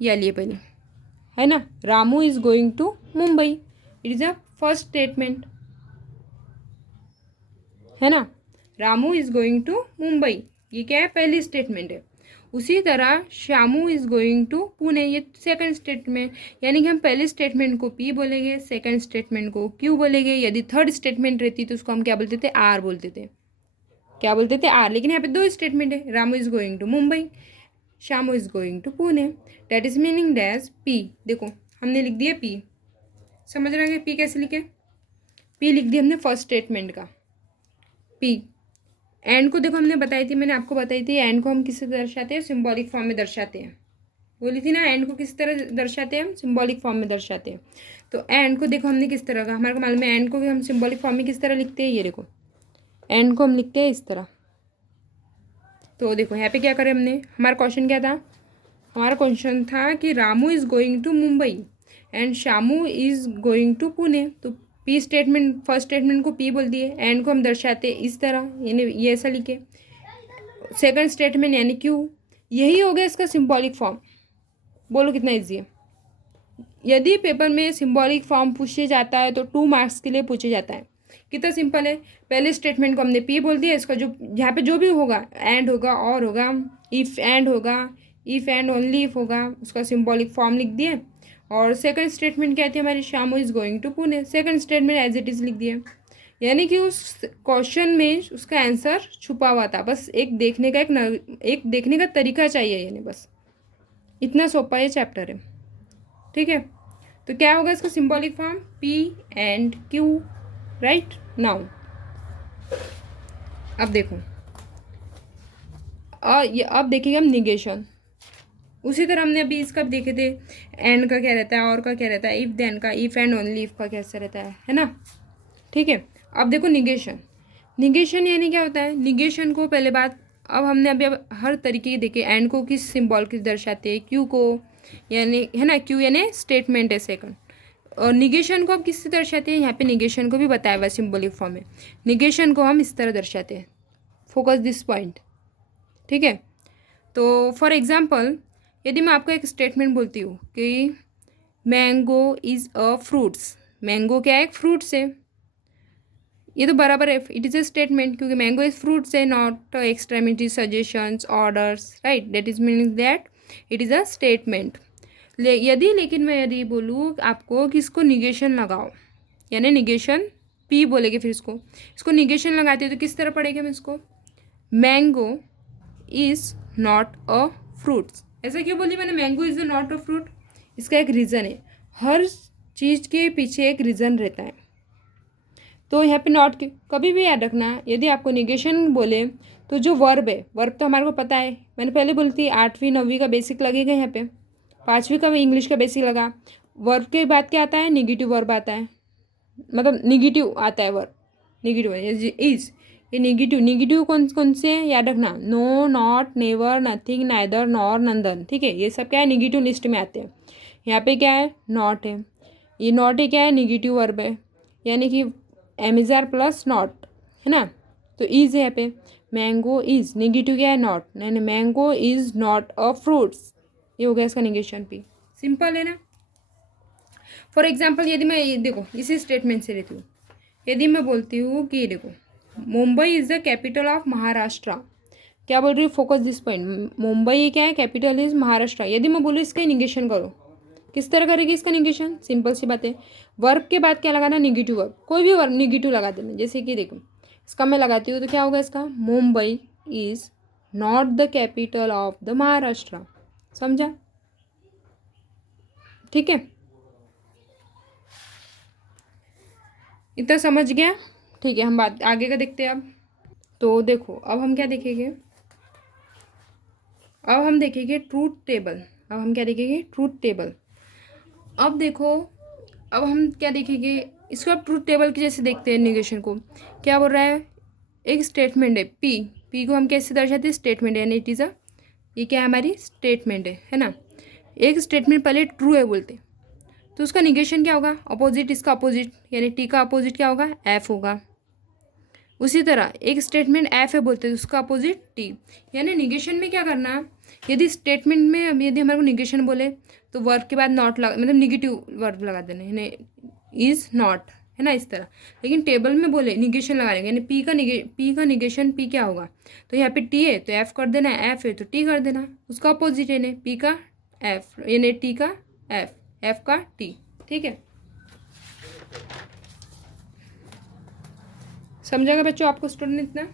ये लिए पहले है ना, Ramu is going to Mumbai, it is a first statement है ना, Ramu is going to Mumbai, ये क्या है, पहली स्टेटमेंट है। उसी तरह Shyamu is going to Pune, ये सेकंड स्टेटमेंट, यानी कि हम पहले स्टेटमेंट को पी बोलेंगे, सेकंड स्टेटमेंट को क्यू बोलेंगे। यदि थर्ड स्टेटमेंट रहती तो उसको हम क्या बोलते थे, आर बोलते थे, क्या बोलते थे, आर। लेकिन यहाँ पे दो स्टेटमेंट है, Ramu is going to Mumbai, Shyamu is going to Pune, that is meaning dash P. देखो हमने लिख दिया पी, समझ रहे हैं पी कैसे लिखे, पी लिख दिया हमने फर्स्ट स्टेटमेंट का पी। एंड को देखो हमने बताई थी, मैंने आपको बताई थी, एंड को हम किससे दर्शाते हैं, सिंबॉलिक फॉर्म में दर्शाते हैं, बोली थी ना, एंड को किस तरह दर्शाते हैं हम, सिंबॉलिक फॉर्म में दर्शाते हैं। तो एंड को देखो हमने किस तरह का, हमारे को मालूम है एंड को भी हम सिंबॉलिक फॉर्म में किस तरह लिखते हैं, ये देखो एंड को हम लिखते हैं इस तरह। तो देखो यहाँ पे क्या करें हमने, हमारा क्वेश्चन क्या था, हमारा क्वेश्चन था कि Ramu is going to Mumbai and Shamu is going to Pune. तो पी स्टेटमेंट, फर्स्ट स्टेटमेंट को पी बोल दिए, एंड को हम दर्शाते इस तरह, यानी ये ऐसा लिखे, सेकंड स्टेटमेंट यानी क्यू, यही हो गया इसका सिंबॉलिक फॉर्म। बोलो कितना ईजी है। यदि पेपर में सिंबॉलिक फॉर्म पूछे जाता है तो 2 मार्क्स के लिए पूछे जाता है। कितना सिंपल है। पहले स्टेटमेंट को हमने पी बोल दिया, इसका जो यहाँ पे जो भी होगा, एंड होगा, और होगा, इफ़ एंड होगा, इफ़ एंड ओनली इफ होगा, उसका सिंबॉलिक फॉर्म लिख दिए। और सेकंड स्टेटमेंट क्या थी हमारी, Shyamu is going to Pune, second statement as it is लिख दिया। यानी कि उस क्वेश्चन में उसका आंसर छुपा हुआ था, बस एक देखने का एक देखने का तरीका चाहिए, यानी बस इतना सोपा ये चैप्टर है। ठीक है, तो क्या होगा इसका symbolic form, P and Q, right. Now अब देखो, अब देखेंगे हम निगेशन। उसी तरह हमने अभी इसका देखे थे, एंड का क्या रहता है, और का क्या रहता है, इफ देन का, इफ एंड ओनली इफ का कैसे रहता है ना। ठीक है, अब देखो निगेशन। निगेशन यानी क्या होता है, निगेशन को पहले बात, अब हमने अभी अब हर तरीके के देखे, एंड को किस सिंबल किस दर्शाते हैं, क्यू को, यानी है ना, क्यू यानी स्टेटमेंट है सेकंड, और निगेशन को अब किससे दर्शाते हैं, यहाँ पे निगेशन को भी बताया हुआ सिंबॉलिक फॉर्म में। निगेशन को हम इस तरह दर्शाते हैं, फोकस दिस पॉइंट। ठीक है, तो फॉर एग्जाम्पल यदि मैं आपको एक स्टेटमेंट बोलती हूँ कि mango is a fruits, mango क्या है, एक फ्रूट्स है, ये तो बराबर है, इट इज़ अ स्टेटमेंट, क्योंकि मैंगो इज फ्रूट्स है, not extremity suggestions orders, right, that is meaning that it is a statement. लेकिन मैं यदि बोलूँ आपको कि इसको निगेशन लगाओ, यानी निगेशन पी बोलेगे, फिर इसको निगेशन लगाते हैं तो किस तरह पढ़ेंगे हम इसको, mango is not a fruits. ऐसा क्यों बोली मैंने, mango is not a fruit, इसका एक रीज़न है, हर चीज़ के पीछे एक रीज़न रहता है। तो यहाँ पे नॉट कभी भी याद रखना, यदि आपको निगेशन बोले तो जो वर्ब है, वर्ब तो हमारे को पता है, मैंने पहले बोली थी 8वीं 9वीं का बेसिक लगेगा, यहाँ पे 5वीं का इंग्लिश का बेसिक लगा। वर्ब के बाद क्या आता है, निगेटिव वर्ब आता है, मतलब निगेटिव आता है वर्ब, निगेटिव इज, ये निगेटिव कौन कौन से याद रखना, no, not, never, nothing, neither, nor, नंदन। ठीक है, ये सब क्या है, निगेटिव लिस्ट में आते हैं। यहाँ पे क्या है, नॉट है, ये नॉट है, क्या है, निगेटिव वर्ब है, यानी कि एमिजार प्लस नॉट, है ना। तो इज है यहाँ पे, मैंगो इज, निगेटिव क्या है, नॉट, नहीं mango is not a fruits, ये हो गया इसका निगेशन पी। सिंपल है ना। फॉर एग्जाम्पल यदि मैं ये देखो इसी स्टेटमेंट से लेती हूँ, यदि मैं बोलती हूँ कि ये देखो, Mumbai is the capital of Maharashtra, क्या बोल रही हूँ, फोकस दिस पॉइंट, मुंबई क्या है, कैपिटल इज महाराष्ट्र। यदि मैं बोलूँ इसका निगेशन करो, किस तरह करेगी इसका निगेशन, सिंपल सी बात है, वर्ब के बाद क्या लगाना, निगेटिव वर्ब, कोई भी वर्ब निगेटिव लगा देना। जैसे कि देखो इसका मैं लगाती हूँ तो क्या होगा इसका, Mumbai is not the capital of the Maharashtra, समझा। ठीक है, इतना समझ गया। ठीक है, हम बात आगे का देखते हैं अब। तो देखो अब हम क्या देखेंगे, अब हम देखेंगे ट्रूथ टेबल। अब हम क्या देखेंगे, ट्रूथ टेबल। अब देखो, अब हम क्या देखेंगे इसको, अब ट्रूथ टेबल की जैसे देखते हैं निगेशन को। क्या बोल रहा है, एक स्टेटमेंट है पी को हम कैसे दर्शाते हैं, स्टेटमेंट, यानी इट इज़ अ, ये क्या है, हमारी स्टेटमेंट है ना। एक स्टेटमेंट पहले ट्रू है बोलते, तो उसका निगेशन क्या होगा, अपोजिट, इसका अपोजिट, यानी टी का अपोजिट क्या होगा, एफ होगा। उसी तरह एक स्टेटमेंट एफ है बोलते हैं, उसका अपोजिट टी, यानी निगेशन में क्या करना, यदि स्टेटमेंट में यदि हमारे को निगेशन बोले तो वर्ब के बाद नॉट लगा, मतलब निगेटिव वर्ब लगा देना, यानी इज नॉट, है ना, इस तरह। लेकिन टेबल में बोले निगेशन लगा देंगे, यानी पी का निगेशन पी क्या होगा, तो यहाँ पे टी है तो एफ कर देना, एफ है तो टी कर देना, उसका अपोजिट है, पी का एफ, यानी टी का एफ, एफ का टी। ठीक है, समझाएगा बच्चों आपको स्टूडेंट इतना।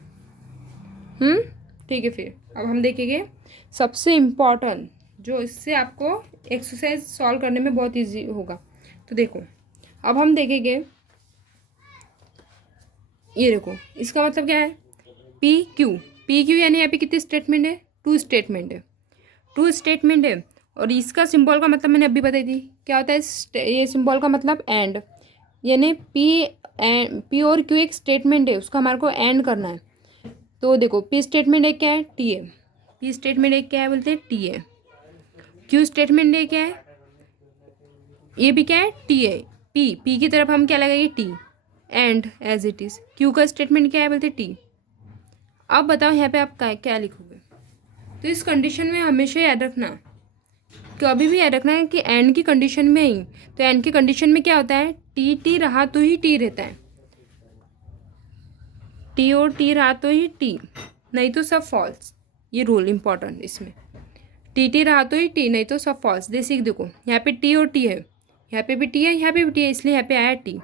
ठीक है, फिर अब हम देखेंगे सबसे इम्पॉर्टेंट, जो इससे आपको एक्सरसाइज सॉल्व करने में बहुत इजी होगा। तो देखो अब हम देखेंगे, ये देखो इसका मतलब क्या है, पी क्यू यानी यहाँ पे कितने स्टेटमेंट है, 2 स्टेटमेंट है, 2 स्टेटमेंट है। और इसका सिंबल का मतलब मैंने अभी बताई थी, क्या होता है, ये सिंबल का मतलब एंड, यानी पी और क्यू एक स्टेटमेंट है, उसका हमारे को एंड करना है। तो देखो पी स्टेटमेंट एक क्या है, टी है, पी स्टेटमेंट एक क्या है बोलते हैं, टी है। क्यू स्टेटमेंट एक क्या है, ये भी क्या है, टी है। पी की तरफ हम क्या लगाएंगे, T, and as it is. Q का स्टेटमेंट क्या है बोलते हैं, टी। अब बताओ यहाँ पे आप क्या लिखोगे। तो इस कंडीशन में हमेशा याद रखना कभी भी याद रखना है कि एंड की कंडीशन में ही, तो एंड की कंडीशन में क्या होता है, टी टी रहा तो ही टी रहता है, टी और टी रहा तो ही टी, नहीं तो सब फॉल्स। ये रूल इंपॉर्टेंट इसमें, टी टी रहा तो ही टी, नहीं तो सब फॉल्स। जैसे देखो यहाँ पे टी और टी है, यहाँ पे भी टी है, यहाँ पे भी टी है, इसलिए यहाँ पे आया टी।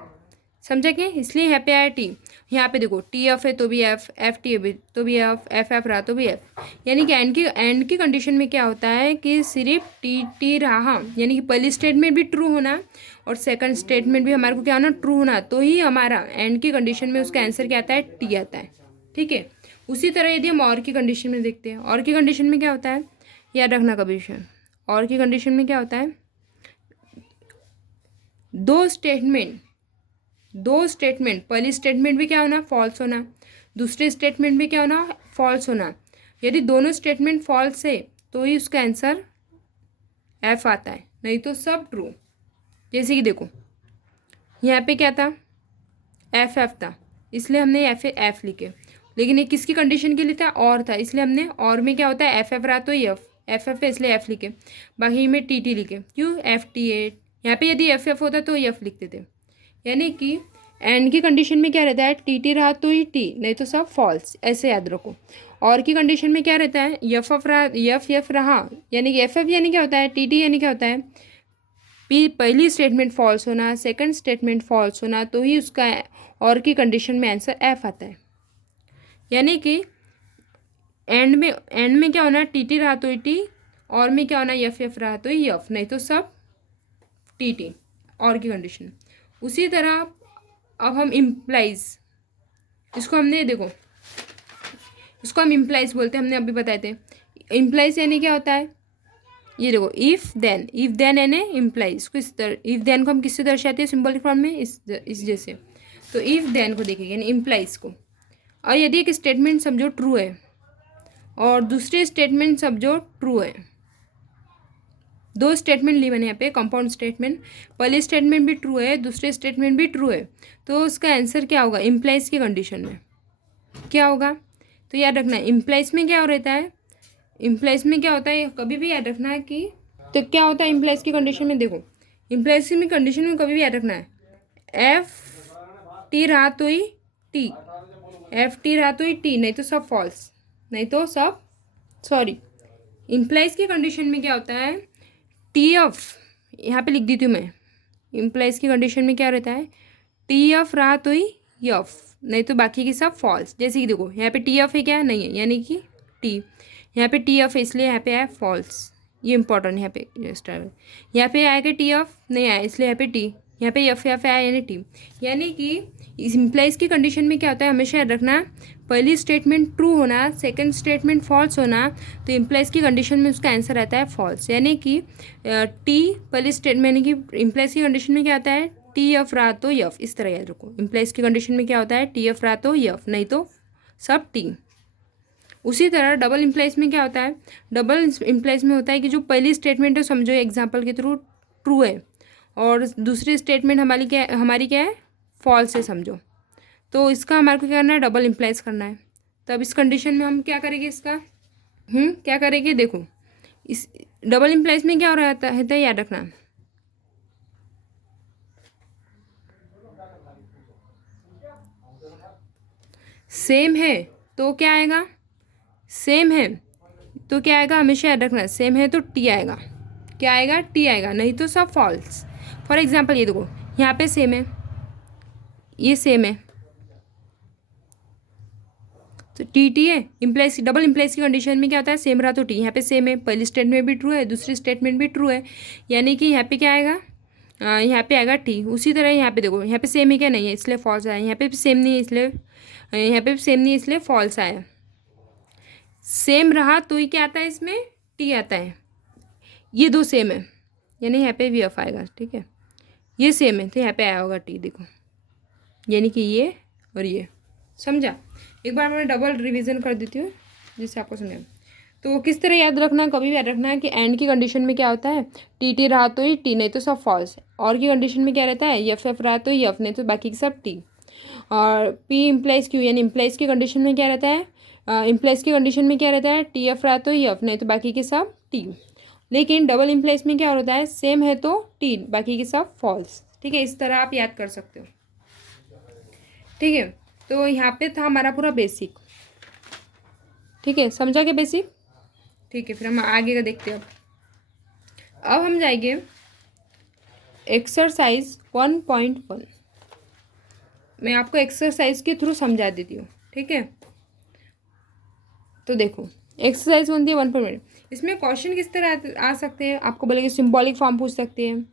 समझा क्या, इसलिए यहाँ पे आया टी। यहाँ पे देखो टी एफ है तो भी एफ, एफ टी है भी तो भी एफ, एफ एफ रहा तो भी एफ। यानी कि एंड की कंडीशन में क्या होता है कि सिर्फ टी टी रहा, यानी कि पहली स्टेटमेंट भी ट्रू होना और सेकंड स्टेटमेंट भी हमारे को क्या होना, ट्रू होना, तो ही हमारा एंड की कंडीशन में उसका आंसर क्या आता है, टी आता है। ठीक है। उसी तरह यदि हम और की कंडीशन में देखते हैं, और की कंडीशन में क्या होता है, याद रखना कभी से, और की कंडीशन में क्या होता है, दो स्टेटमेंट, पहली स्टेटमेंट भी क्या होना, फॉल्स होना, दूसरी स्टेटमेंट भी क्या होना, फॉल्स होना। यदि दोनों स्टेटमेंट फॉल्स है तो ही उसका आंसर एफ आता है, नहीं तो सब ट्रू। जैसे कि देखो यहाँ पे क्या था, एफ एफ था, इसलिए हमने एफ लिखे, लेकिन ये किसकी कंडीशन के लिए था, और था, इसलिए हमने और में क्या होता है, एफ एफ रहा तो एफ, एफ एफ है इसलिए एफ लिखे, बाकी में टी टी लिखे, क्यों, एफ टी है। यहाँ पे यदि एफ एफ होता तो एफ लिखते थे। यानी कि एंड की कंडीशन में क्या रहता है, टी टी रहा तो ही टी, नहीं तो सब फॉल्स, ऐसे याद रखो। और की कंडीशन में क्या रहता है, एफ एफ रहा, एफ रहा, यानी कि एफ एफ यानी क्या होता है, टी टी यानी क्या होता है, पहली स्टेटमेंट फॉल्स होना, सेकंड स्टेटमेंट फॉल्स होना, तो ही उसका और की कंडीशन में आंसर एफ आता है। यानी कि एंड में क्या होना, टी टी रहा तो ही टी, और में क्या होना, एफ एफ रहा तो ही एफ, नहीं तो सब टी टी, और की कंडीशन। उसी तरह अब हम इम्प्लाइज, इसको हमने देखो, इसको हम इम्प्लाइज बोलते हैं, हमने अभी बताए थे। इम्प्लाइज यानी क्या होता है, ये देखो इफ़ देन यानी इम्प्लाइज, इसको इस तरह, इफ़ देन को हम किससे दर्शाते हैं, सिंबॉलिक फॉर्म में, इस जैसे। तो इफ़ देन को देखेंगे यानी इम्प्लाइज को। और यदि एक स्टेटमेंट समझो ट्रू है और दूसरी स्टेटमेंट समझो ट्रू है, दो स्टेटमेंट ली मैंने यहाँ पे, कंपाउंड स्टेटमेंट, पहली स्टेटमेंट भी ट्रू है, दूसरी स्टेटमेंट भी ट्रू है, तो उसका आंसर क्या होगा, इम्प्लाइज की कंडीशन में क्या होगा। तो याद रखना इम्प्लाइज में क्या रहता है, इम्प्लाइज में क्या होता है, कभी भी याद रखना है कि, तो क्या होता है इम्प्लाइज की कंडीशन में, देखो इम्प्लाइज की कंडीशन में कभी भी याद रखना है, एफ टी रहा तो ही टी, एफ टी रहा तो ही टी, नहीं तो सब फॉल्स, नहीं तो सब, सॉरी, इम्प्लाइज की कंडीशन में क्या होता है, टी एफ, यहाँ पे लिख दी थी मैं, इम्प्लाइज की कंडीशन में क्या रहता है, टी एफ रहा तो ही एफ, नहीं तो बाकी की सब फॉल्स। जैसे कि देखो यहाँ पे टी एफ है क्या, नहीं है, यानी कि टी, यहाँ पे टी एफ है इसलिए यहाँ पे आया फॉल्स, ये इंपॉर्टेंट यहाँ पे ट्रैवल। यहाँ पे आएगा टी एफ, नहीं आया इसलिए यहाँ पे टी, यहाँ पे एफ आया यानी टी। यानी कि इस इम्प्लाइज की कंडीशन में क्या होता है, हमेशा याद रखना, पहली स्टेटमेंट ट्रू होना, सेकंड स्टेटमेंट फॉल्स होना, तो इम्प्लाइज की कंडीशन में उसका आंसर आता है फॉल्स। यानी कि टी पहली स्टेटमेंट, यानी कि इम्प्लाइज की कंडीशन में क्या आता है, टी एफ रहा तो एफ, इस तरह याद रखो, इम्प्लाइज की कंडीशन में क्या होता है, टी एफ रहा तो एफ, नहीं तो सब टी। उसी तरह डबल इम्प्लाइज में क्या होता है, डबल इम्प्लाइज में होता है कि जो पहली स्टेटमेंट है समझो एग्जाम्पल के थ्रू ट्रू है और दूसरी स्टेटमेंट हमारी क्या है, फॉल्स है समझो, तो इसका हमारे को क्या करना है, डबल इम्प्लाइज करना है। तो अब इस कंडीशन में हम क्या करेंगे, इसका क्या करेंगे, देखो इस डबल इम्प्लाइज में क्या हो रहा है, तो याद रखना, सेम है तो क्या आएगा, सेम है तो क्या आएगा, हमेशा याद रखना, सेम है तो टी आएगा, क्या आएगा, टी आएगा, नहीं तो सब फॉल्स। फॉर एग्जाम्पल ये देखो यहाँ पे सेम है, ये सेम है, तो टी टी है, इम्प्लाइज डबल इम्प्लाइज की कंडीशन में क्या होता है, सेम रहा तो टी, यहाँ पे सेम है, पहली स्टेटमेंट भी ट्रू है, दूसरी स्टेटमेंट भी ट्रू है, यानी कि यहाँ पे क्या आएगा, यहाँ पे आएगा टी। उसी तरह यहाँ पे देखो, यहाँ पे सेम है क्या, नहीं है इसलिए फॉल्स आया, यहाँ पे भी सेम नहीं है इसलिए, यहाँ पे भी सेम नहीं है इसलिए फॉल्स आया। सेम रहा तो ही क्या आता है, इसमें टी आता है, ये दो सेम है यानी यहाँ पे वी एफ आएगा, ठीक है, ये सेम है तो यहाँ पे आया होगा टी, देखो यानी कि ये और ये, समझा। एक बार मैं डबल रिवीजन कर देती हूँ जिससे आपको समझ। तो किस तरह याद रखना, कभी भी याद रखना है कि एंड की कंडीशन में क्या होता है, टी टी रहा तो ही टी, नहीं तो सब फॉल्स। और की कंडीशन में क्या रहता है, एफ एफ रहा तो ही एफ, नहीं तो बाकी की सब टी। और पी इम्प्लाइज क्यू, यानी इम्प्लाइज की कंडीशन में क्या रहता है, इम्प्लाइज की कंडीशन में क्या रहता है, टी एफ रहा तो ही एफ, नहीं तो बाकी के सब टी। लेकिन डबल इम्प्लाइज में क्या होता है, सेम है तो टी, बाकी के सब फॉल्स। ठीक है, इस तरह आप याद कर सकते हो। ठीक है, तो यहाँ पे था हमारा पूरा बेसिक। ठीक है, समझा क्या बेसिक? ठीक है, फिर हम आगे का देखते हैं। अब हम जाएंगे एक्सरसाइज 1.1। मैं आपको एक्सरसाइज के थ्रू समझा देती हूँ। ठीक है, तो देखो एक्सरसाइज 1.1। इसमें क्वेश्चन किस तरह आ सकते हैं, आपको बोलेंगे सिंबॉलिक फॉर्म पूछ सकते हैं,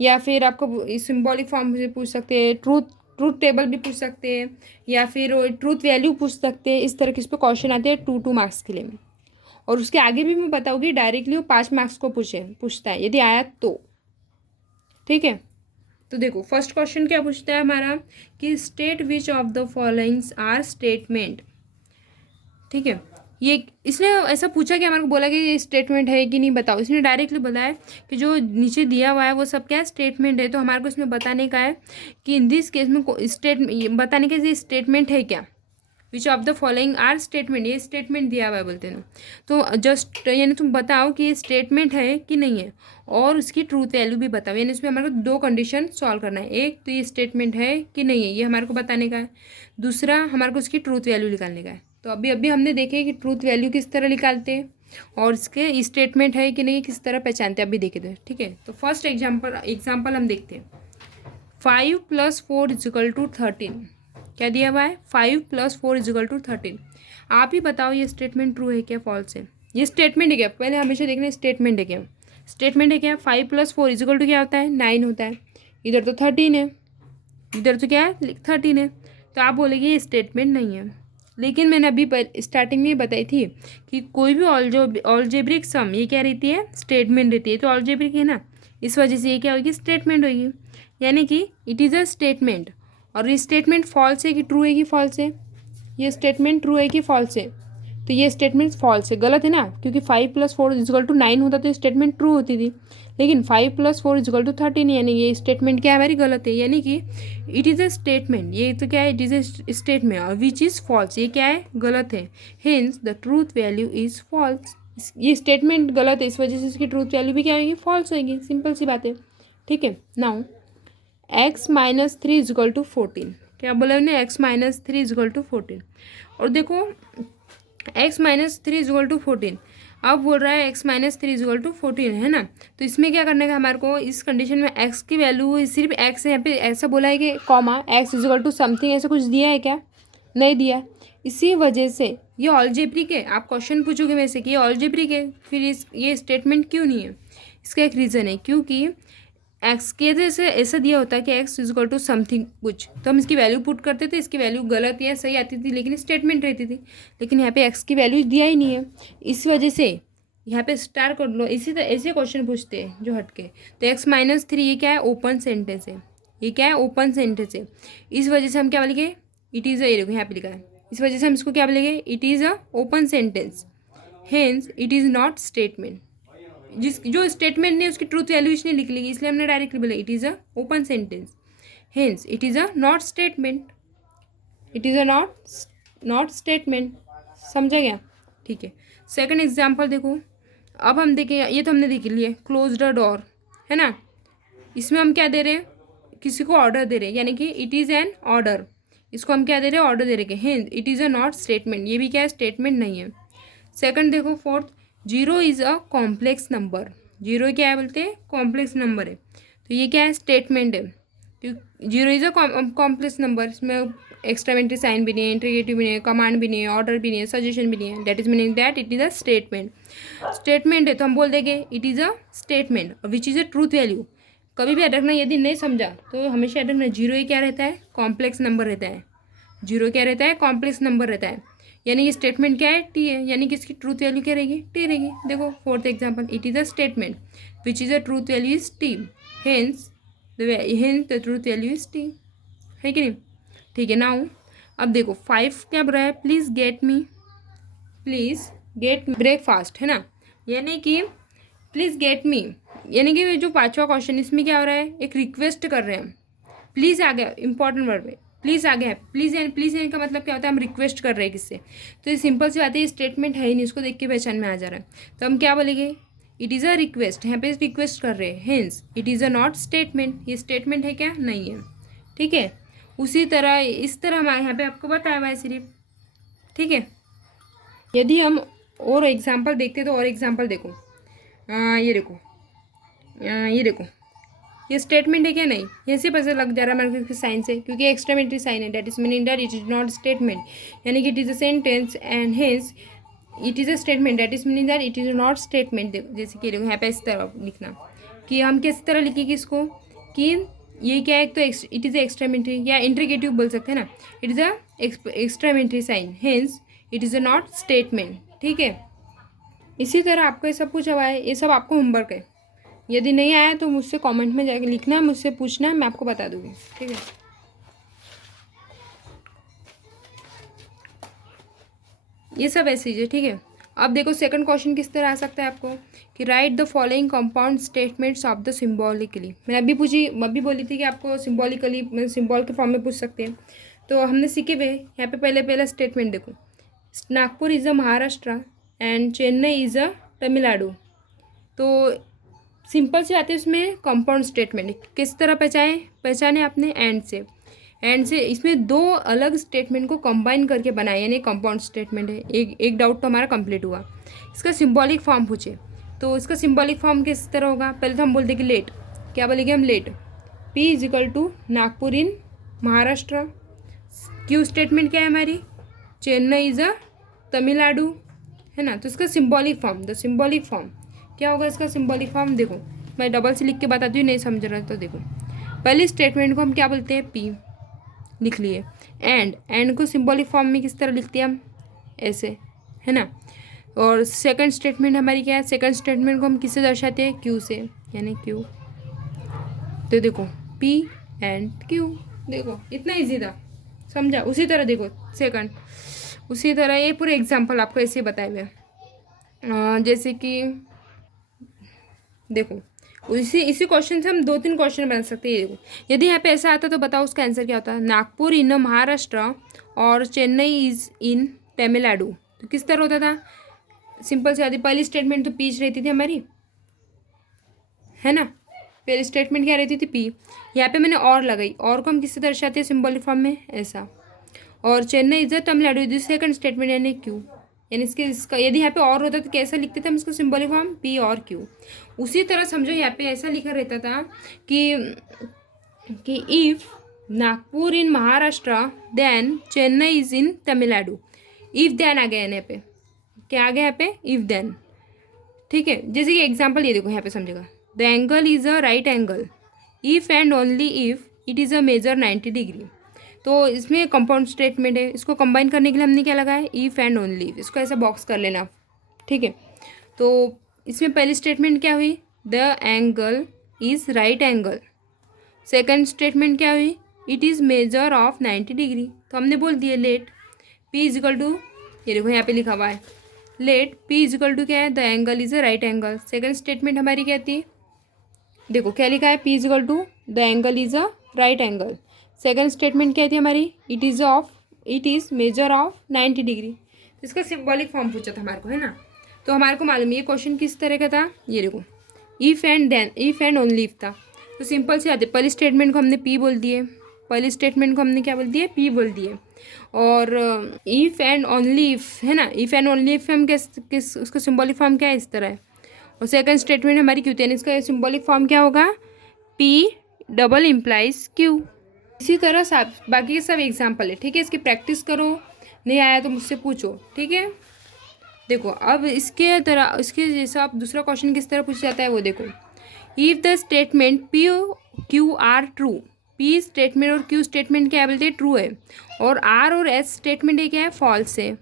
या फिर आपको सिंबॉलिक फॉर्म से पूछ सकते हैं, ट्रूथ टेबल भी पूछ सकते हैं, या फिर ट्रूथ वैल्यू पूछ सकते हैं। इस तरह के इस पर क्वेश्चन आते हैं 2 मार्क्स के लिए। और उसके आगे भी मैं बताऊँगी, डायरेक्टली वो 5 मार्क्स को पूछता है यदि आया तो। ठीक है, तो देखो फर्स्ट क्वेश्चन क्या पूछता है हमारा कि state which of the followings are statement. ठीक है, ये इसने ऐसा पूछा कि हमारे को बोला कि ये स्टेटमेंट है कि नहीं बताओ। इसने डायरेक्टली बताया कि जो नीचे दिया हुआ है वो सब क्या स्टेटमेंट है। तो हमारे को इसमें बताने का है कि इन दिस केस में बताने का ये स्टेटमेंट है क्या, which of the following are statement, ये स्टेटमेंट दिया हुआ है बोलते हैं ना। तो जस्ट यानी तुम बताओ कि ये स्टेटमेंट है कि नहीं है, और उसकी ट्रूथ वैल्यू भी बताओ। यानी इसमें हमारे को 2 कंडीशन सॉल्व करना है, एक तो ये स्टेटमेंट है कि नहीं है ये हमारे को बताने का है, दूसरा हमारे को उसकी ट्रूथ वैल्यू निकालने का है। तो अभी हमने देखे कि ट्रूथ वैल्यू किस तरह निकालते हैं और इसके स्टेटमेंट है कि नहीं किस तरह पहचानते हैं, अभी देखे थे। ठीक है, तो फर्स्ट एग्जाम्पल हम देखते हैं। 5 + 4 = 13। क्या दिया हुआ है, 5 + 4 = 13। आप ही बताओ ये स्टेटमेंट ट्रू है क्या फॉल्स है। ये स्टेटमेंट है क्या, पहले हमेशा देखना है स्टेटमेंट है क्या। स्टेटमेंट है क्या, 5 + 4 = क्या होता है, 9 होता है। इधर तो 13 है, इधर तो क्या है 13 है। तो आप बोलेंगे ये स्टेटमेंट नहीं है। लेकिन मैंने अभी स्टार्टिंग में बताई थी कि कोई भी ऑलजेब्रिक सम ये क्या रहती है, स्टेटमेंट रहती है। तो ऑलजेब्रिक है ना, इस वजह से ये क्या होगी, स्टेटमेंट होगी। यानी कि इट इज़ अ स्टेटमेंट। और ये स्टेटमेंट फॉल्स है कि ट्रू है कि फॉल्स है, ये स्टेटमेंट ट्रू है कि फॉल्स है। तो ये स्टेटमेंट फॉल्स है, गलत है ना, क्योंकि 5 + 4 = 9 होता तो स्टेटमेंट ट्रू होती थी। लेकिन 5 + 4 = 13, यानी ये स्टेटमेंट क्या हमारी गलत है। यानी कि इट इज़ अ स्टेटमेंट, ये तो क्या है, इट इज़ अ स्टेटमेंट, और विच इज़ फॉल्स, ये क्या है, गलत है। Hence the truth value is false. ये स्टेटमेंट गलत है, इस वजह से इसकी ट्रूथ वैल्यू भी क्या होगी, फॉल्स होगी। सिंपल सी बात है। ठीक है, नाउ x - 3 = 14। क्या बोला उन्हें, x - 3 = 14। और देखो x - 3 = 14, अब बोल रहा है x - 3 = 14 है ना। तो इसमें क्या करने का हमारे को, इस कंडीशन में x की वैल्यू सिर्फ x है, यहाँ पे ऐसा बोला है कि कॉमा x = समथिंग, ऐसा कुछ दिया है क्या, नहीं दिया। इसी वजह से ये ऑलजेब्रिक है। आप क्वेश्चन पूछोगे मेरे से कि ये ऑलजेब्रिक है, फिर ये स्टेटमेंट क्यों नहीं है। इसका एक रीज़न है, क्योंकि एक्स के जैसे ऐसा दिया होता है कि x = समथिंग कुछ, तो हम इसकी वैल्यू पुट करते थे, इसकी वैल्यू गलत या सही आती थी, लेकिन स्टेटमेंट रहती थी। लेकिन यहाँ पे x की वैल्यू दिया ही नहीं है, इस वजह से यहाँ पे स्टार कर लो। इसी तरह ऐसे क्वेश्चन पूछते हैं जो हटके। तो x - 3 ये क्या है, ओपन सेंटेंस है, ये क्या है, ओपन सेंटेंस है। इस वजह से हम क्या बोलेंगे, इट इज़ अ, ये देखो यहाँ पे लिखा है, इस वजह से हम इसको क्या बोलेंगे, it is a open sentence, hence it is not statement. जो स्टेटमेंट नहीं उसकी ट्रूथ वैल्यू इसने लिख ली, इसलिए हमने डायरेक्टली बोला it is a open sentence, hence it is a not statement, it is a not statement. समझा गया। ठीक है, सेकंड एग्जांपल देखो। अब हम देखें, ये तो हमने देख लिए, क्लोज द डोर है ना। इसमें हम क्या दे रहे हैं, किसी को ऑर्डर दे रहे हैं, यानी कि इट इज़ एन ऑर्डर। इसको हम क्या दे रहे हैं, ऑर्डर दे रहे हैं, hence it is a not statement, ये भी क्या है, स्टेटमेंट नहीं है। सेकंड देखो, fourth, 0 is a complex number. 0 क्या है बोलते हैं, कॉम्प्लेक्स नंबर है। तो ये क्या है, स्टेटमेंट है, क्योंकि 0 इज़ अ कॉम्प्लेक्स नंबर। इसमें एक्स्ट्रामेंट्री साइन भी नहीं है, इंटीग्रेटिव भी नहीं है, कमांड भी नहीं है, ऑर्डर भी नहीं है, सजेशन भी नहीं है। That is meaning that it is a statement. Statement है तो हम बोल देंगे it is a statement, which is a truth value. कभी भी याद रखना, यदि नहीं समझा तो हमेशा याद रखना, 0 ही क्या रहता है, कॉम्प्लेक्स नंबर रहता है। 0 क्या रहता है, कॉम्प्लेक्स नंबर रहता है। यानी ये स्टेटमेंट क्या है, टी है, यानी कि इसकी ट्रूथ वैल्यू क्या रहेगी, टी रहेगी। देखो fourth example, it is a statement which is a truth value is T, hence the truth value is T, है कि नहीं। ठीक है, नाउ अब देखो 5 क्या बोल रहा है, प्लीज़ गेट ब्रेकफास्ट है ना। यानी कि प्लीज़ गेट मी, यानी कि जो 5वां क्वेश्चन, इसमें क्या हो रहा है, एक रिक्वेस्ट कर रहे हैं। प्लीज़ आ गया, इंपॉर्टेंट वर्ड है, प्लीज़ आ गया है। प्लीज़ यानी का मतलब क्या होता है, हम रिक्वेस्ट कर रहे हैं किससे। तो ये सिंपल सी बात है, ये स्टेटमेंट है ही नहीं, इसको देख के पहचान में आ जा रहा है। तो हम क्या बोलेंगे, इट इज़ अ रिक्वेस्ट, यहाँ पे रिक्वेस्ट कर रहे हैं, hence it is a not statement, ये स्टेटमेंट है क्या, नहीं है। ठीक है, उसी तरह इस तरह हमारे यहाँ पे आपको बताया हुआ है सिर्फ। ठीक है, यदि हम और एग्जाम्पल देखते तो और एग्जाम्पल देखो, ये देखो, ये देखो, ये स्टेटमेंट है क्या, नहीं, यहाँ से पता लग जा रहा है हमारे साइन से, क्योंकि एक्सक्लेमेटरी साइन है, that is meaning that it is not statement, यानी कि it is a sentence and hence it is a statement, that is meaning that it is not statement. जैसे कि देखो यहाँ पे इस तरह लिखना कि हम किस तरह लिखेंगे इसको, कि ये क्या है, तो इट इज़ एक्सट्रामेंट्री या इंट्रीगेटिव बोल सकते हैं ना, it is a exclamatory sign, hence it is a not statement. ठीक है, इसी तरह आपको ये सब कुछ हुआ है, ये सब आपको होमवर्क है। यदि नहीं आया तो मुझसे कमेंट में जाके लिखना है, मुझसे पूछना है, मैं आपको बता दूँगी। ठीक है, ये सब ऐसे ही है। ठीक है, अब देखो सेकंड क्वेश्चन किस तरह आ सकता है आपको, कि right the following compound statements of the symbolically. मैंने अभी बोली थी कि आपको सिम्बॉलिकली सिम्बॉल के फॉर्म में पूछ सकते हैं, तो हमने सीखे हुए यहाँ पे पहला स्टेटमेंट देखो, Nagpur is a Maharashtra and Chennai is a Tamil Nadu. तो सिंपल से आते हैं उसमें कंपाउंड स्टेटमेंट, किस तरह पहचाने आपने, एंड से इसमें दो अलग स्टेटमेंट को कंबाइन करके बनाया, यानी कंपाउंड स्टेटमेंट है। एक डाउट तो हमारा कंप्लीट हुआ। इसका सिंबॉलिक फॉर्म पूछे तो इसका सिंबॉलिक फॉर्म किस तरह होगा, पहले तो हम बोलते कि लेट, क्या बोलेंगे हम, let P is equal to Nagpur in Maharashtra, Q statement क्या है हमारी, चेन्नई इज़ अ तमिलनाडु, है ना। तो इसका symbolic form, the symbolic form क्या होगा, इसका सिंबॉलिक फॉर्म देखो, मैं डबल से लिख के बताती हूँ, नहीं समझ रहा तो देखो, पहली स्टेटमेंट को हम क्या बोलते हैं, P लिख लिए, एंड को सिंबॉलिक फॉर्म में किस तरह लिखते हैं हम, ऐसे, है ना। और सेकंड स्टेटमेंट हमारी क्या है, सेकंड स्टेटमेंट को हम किससे दर्शाते हैं, क्यू से, यानी क्यू। तो देखो P एंड Q, देखो इतना इजी था, समझा। उसी तरह देखो सेकंड, उसी तरह ये पूरे एग्जाम्पल आपको ऐसे बताए हुए जैसे कि देखो, इसी क्वेश्चन से हम 2-3 क्वेश्चन बना सकते हैं। ये देखो, यदि यहाँ पे ऐसा आता तो बताओ उसका आंसर क्या होता है, नागपुर इन महाराष्ट्र और चेन्नई इज इन तमिलनाडु। तो किस तरह होता था, सिंपल से आती, पहली स्टेटमेंट तो पीच रहती थी हमारी, है ना, पहली स्टेटमेंट क्या रहती थी, पी। यहाँ पे मैंने और लगाई, और को हम किससे दर्शाते हैं, सिंबॉलिक फॉर्म में, ऐसा। और Chennai is Tamil Nadu, second statement यानी क्यू, यानी इसका यदि यहाँ पे और होता तो कैसा लिखते थे हम इसको, सिंबॉलिक फॉर्म पी और क्यू। उसी तरह समझो यहाँ पे ऐसा लिखा रहता था कि if Nagpur in Maharashtra then Chennai is in Tamil Nadu, if then आ गया यहाँ पे, क्या आ गया यहाँ पे, इफ़ देन। ठीक है, जैसे कि एग्जाम्पल ये देखो, यहाँ पे समझेगा, the angle is a right angle if and only if it is a measure 90 degree. तो इसमें कंपाउंड स्टेटमेंट है, इसको कंबाइन करने के लिए हमने क्या लगाया, इफ़ एंड ओनली, इसको ऐसा बॉक्स कर लेना। ठीक है, तो इसमें पहली स्टेटमेंट क्या हुई, the angle is right angle. Second statement क्या हुई, it is measure of 90 degree. तो हमने बोल दिया let P is equal to, ये देखो यहाँ पे लिखा हुआ है, let P is equal to क्या है, the angle is a right angle. Second statement हमारी क्या थी, देखो क्या लिखा है, P is equal to the angle is a right angle. Second statement क्या थी हमारी, it is measure of 90 degree. इसका सिंबॉलिक फॉर्म पूछा था हमारे को, है ना। तो हमारे को मालूम है ये क्वेश्चन किस तरह का था, ये देखो, इफ़ एंड ओनली इफ था। तो सिंपल से आते, पहली स्टेटमेंट को हमने P बोल दिए, पहली स्टेटमेंट को हमने क्या बोल दिए, P बोल दिए। और इफ़ एंड ओनली इफ, है ना, इफ़ एंड ओनली इफ हम किस उसका सिंबॉलिक फॉर्म क्या है, इस तरह है। और सेकंड स्टेटमेंट हमारी क्यू थी, इसका सिंबॉलिक फॉर्म क्या होगा, P डबल इम्प्लाइज Q। इसी तरह सब बाकी के सब एग्जाम्पल है। ठीक है, इसकी प्रैक्टिस करो, नहीं आया तो मुझसे पूछो। ठीक है, देखो अब इसके जैसा आप दूसरा क्वेश्चन किस तरह पूछा जाता है वो देखो, if the statement P Q are true, P statement और Q स्टेटमेंट क्या बोलते हैं, ट्रू है, और R और S स्टेटमेंट है क्या है, फॉल्स है।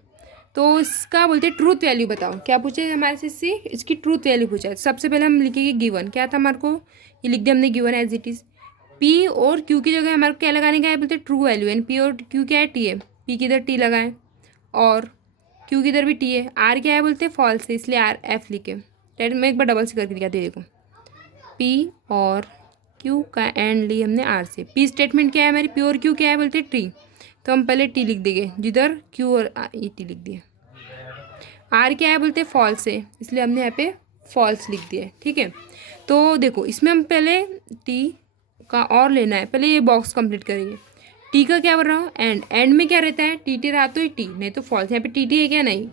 तो इसका बोलते हैं ट्रूथ वैल्यू बताओ, क्या पूछे हमारे से इससे, इसकी ट्रूथ वैल्यू पूछा है। सबसे पहले हम लिखेंगे गिवन, क्या था हमारे को, ये लिख दिया हमने given as it is. P और Q की जगह हमारे को क्या लगाने का है, बोलते हैं ट्रू वैल्यू, यानी P और Q क्या है, T है, P की इधर T लगाए और Q की इधर भी T है। R क्या है, बोलते हैं फॉल्स है, इसलिए R F लिखे। डेट मैं एक बार डबल से करके दिखाती हूँ, देखो P और Q का एंड ली हमने R से। P स्टेटमेंट क्या है हमारी, P और Q क्या है, बोलते हैं ट्री, तो हम पहले T लिख देंगे, जिधर Q और T लिख दिए। R क्या है, बोलते हैं फॉल्स है, इसलिए हमने यहाँ पे फॉल्स लिख दिए। ठीक है, तो देखो इसमें हम पहले टी का और लेना है, पहले ये बॉक्स कंप्लीट करेंगे। टी का क्या बोल रहा हूँ, एंड में क्या रहता है, टी टी रहा तो ही टी, नहीं तो फॉल्स। यहाँ पे टी टी है क्या, नहीं,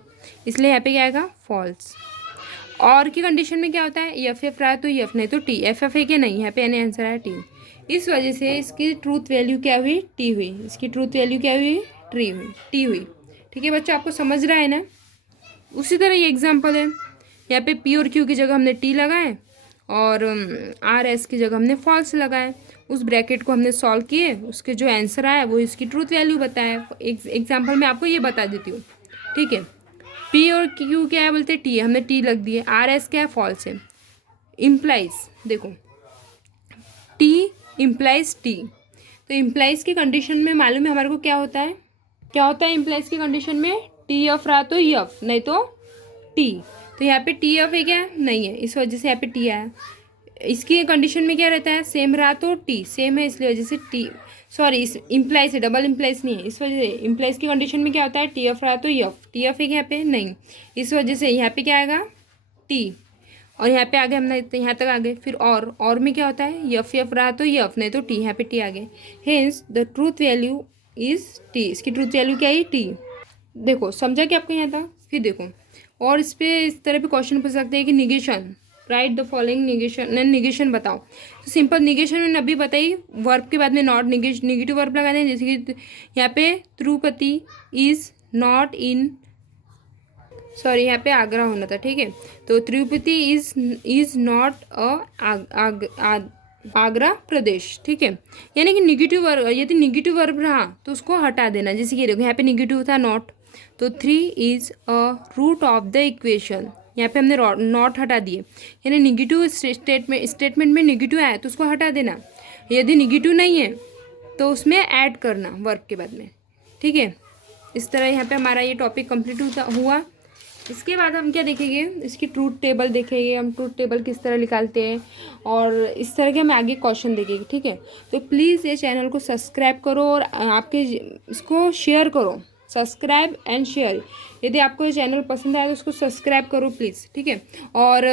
इसलिए यहाँ पे क्या आएगा, फॉल्स। और की कंडीशन में क्या होता है, एफ एफ रहा तो एफ, नहीं तो टी, एफ एफ है क्या, नहीं, यहाँ पे यानी आंसर है टी। इस वजह से इसकी ट्रूथ वैल्यू क्या हुई, टी हुई। इसकी ट्रूथ वैल्यू क्या हुई, ट्री हुई, टी हुई। ठीक है बच्चों, आपको समझ रहा है ना। उसी तरह ये एग्जाम्पल है, यहाँ पे पी और क्यू की जगह हमने टी लगाए और आर एस की जगह हमने फॉल्स लगाए। उस ब्रैकेट को हमने सॉल्व किए, उसके जो आंसर आया वो इसकी ट्रूथ वैल्यू बताया। एग्जाम्पल में आपको ये बता देती हूँ। ठीक है, पी और क्यू क्या है, बोलते टी है, हमने टी लग दिए। आर एस क्या है, फॉल्स है। इम्प्लाइज, देखो टी इम्प्लाइज टी, तो इम्प्लाइज की कंडीशन में मालूम है हमारे को क्या होता है, क्या होता है इम्प्लाइज की कंडीशन में, टी एफ रहा तो एफ, नहीं तो टी। तो यहाँ पे टी एफ है क्या, नहीं है, इस वजह से यहाँ पे टी आया। इसकी कंडीशन में क्या रहता है, सेम रहा तो टी, सेम है इसलिए वजह से टी, सॉरी इस इम्प्लाइज है, डबल इम्प्लाइज नहीं है, इस वजह से इम्प्लाइज की कंडीशन में क्या होता है, टी एफ रहा तो एफ, टी एफ है यहाँ पे, नहीं, इस वजह से यहाँ पे क्या आएगा, टी। और यहाँ पे आगे हमने यहाँ तक आ गए। फिर और में क्या होता है, एफ एफ रहा तो एफ, नहीं तो टी, यहाँ पे टी आ गए। Hence the truth value is T, इसकी ट्रूथ वैल्यू क्या है, टी। देखो समझा कि आपको यहाँ तक। फिर देखो और इस पे इस तरह पे क्वेश्चन पूछ सकते हैं कि negation, right the following negation, negation बताओ। तो सिंपल निगेशन मैंने अभी बताई, वर्ब के बाद में नॉट निगेटिव वर्ब लगाने हैं। जैसे कि यहाँ पे Tirupati is not in, sorry यहाँ पे आगरा होना था। ठीक है, तो तिरुपति इज नॉट आगरा प्रदेश। ठीक है, यानी कि निगेटिव वर्ब, यदि निगेटिव वर्ब रहा तो उसको हटा देना। जैसे कि देखो यहाँ पे निगेटिव था नॉट, तो 3 is a root of the equation, यहाँ पे हमने नॉट हटा दिए, यानी निगेटिव स्टेटमेंट में निगेटिव आया तो उसको हटा देना। यदि निगेटिव नहीं है तो उसमें ऐड करना वर्ब के बाद में। ठीक है, इस तरह यहाँ पे हमारा ये टॉपिक कंप्लीट हुआ। इसके बाद हम क्या देखेंगे, इसकी ट्रूथ टेबल देखेंगे, हम ट्रूथ टेबल किस तरह निकालते हैं, और इस तरह के हम आगे क्वेश्चन देखेंगे। ठीक है, तो प्लीज़ ये चैनल को सब्सक्राइब करो और आपके इसको शेयर करो, सब्सक्राइब एंड शेयर। यदि आपको ये चैनल पसंद आया तो उसको सब्सक्राइब करो प्लीज़। ठीक है, और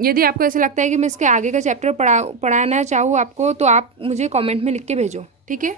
यदि आपको ऐसा लगता है कि मैं इसके आगे का चैप्टर पढ़ाना चाहूँ आपको, तो आप मुझे कमेंट में लिख के भेजो। ठीक है।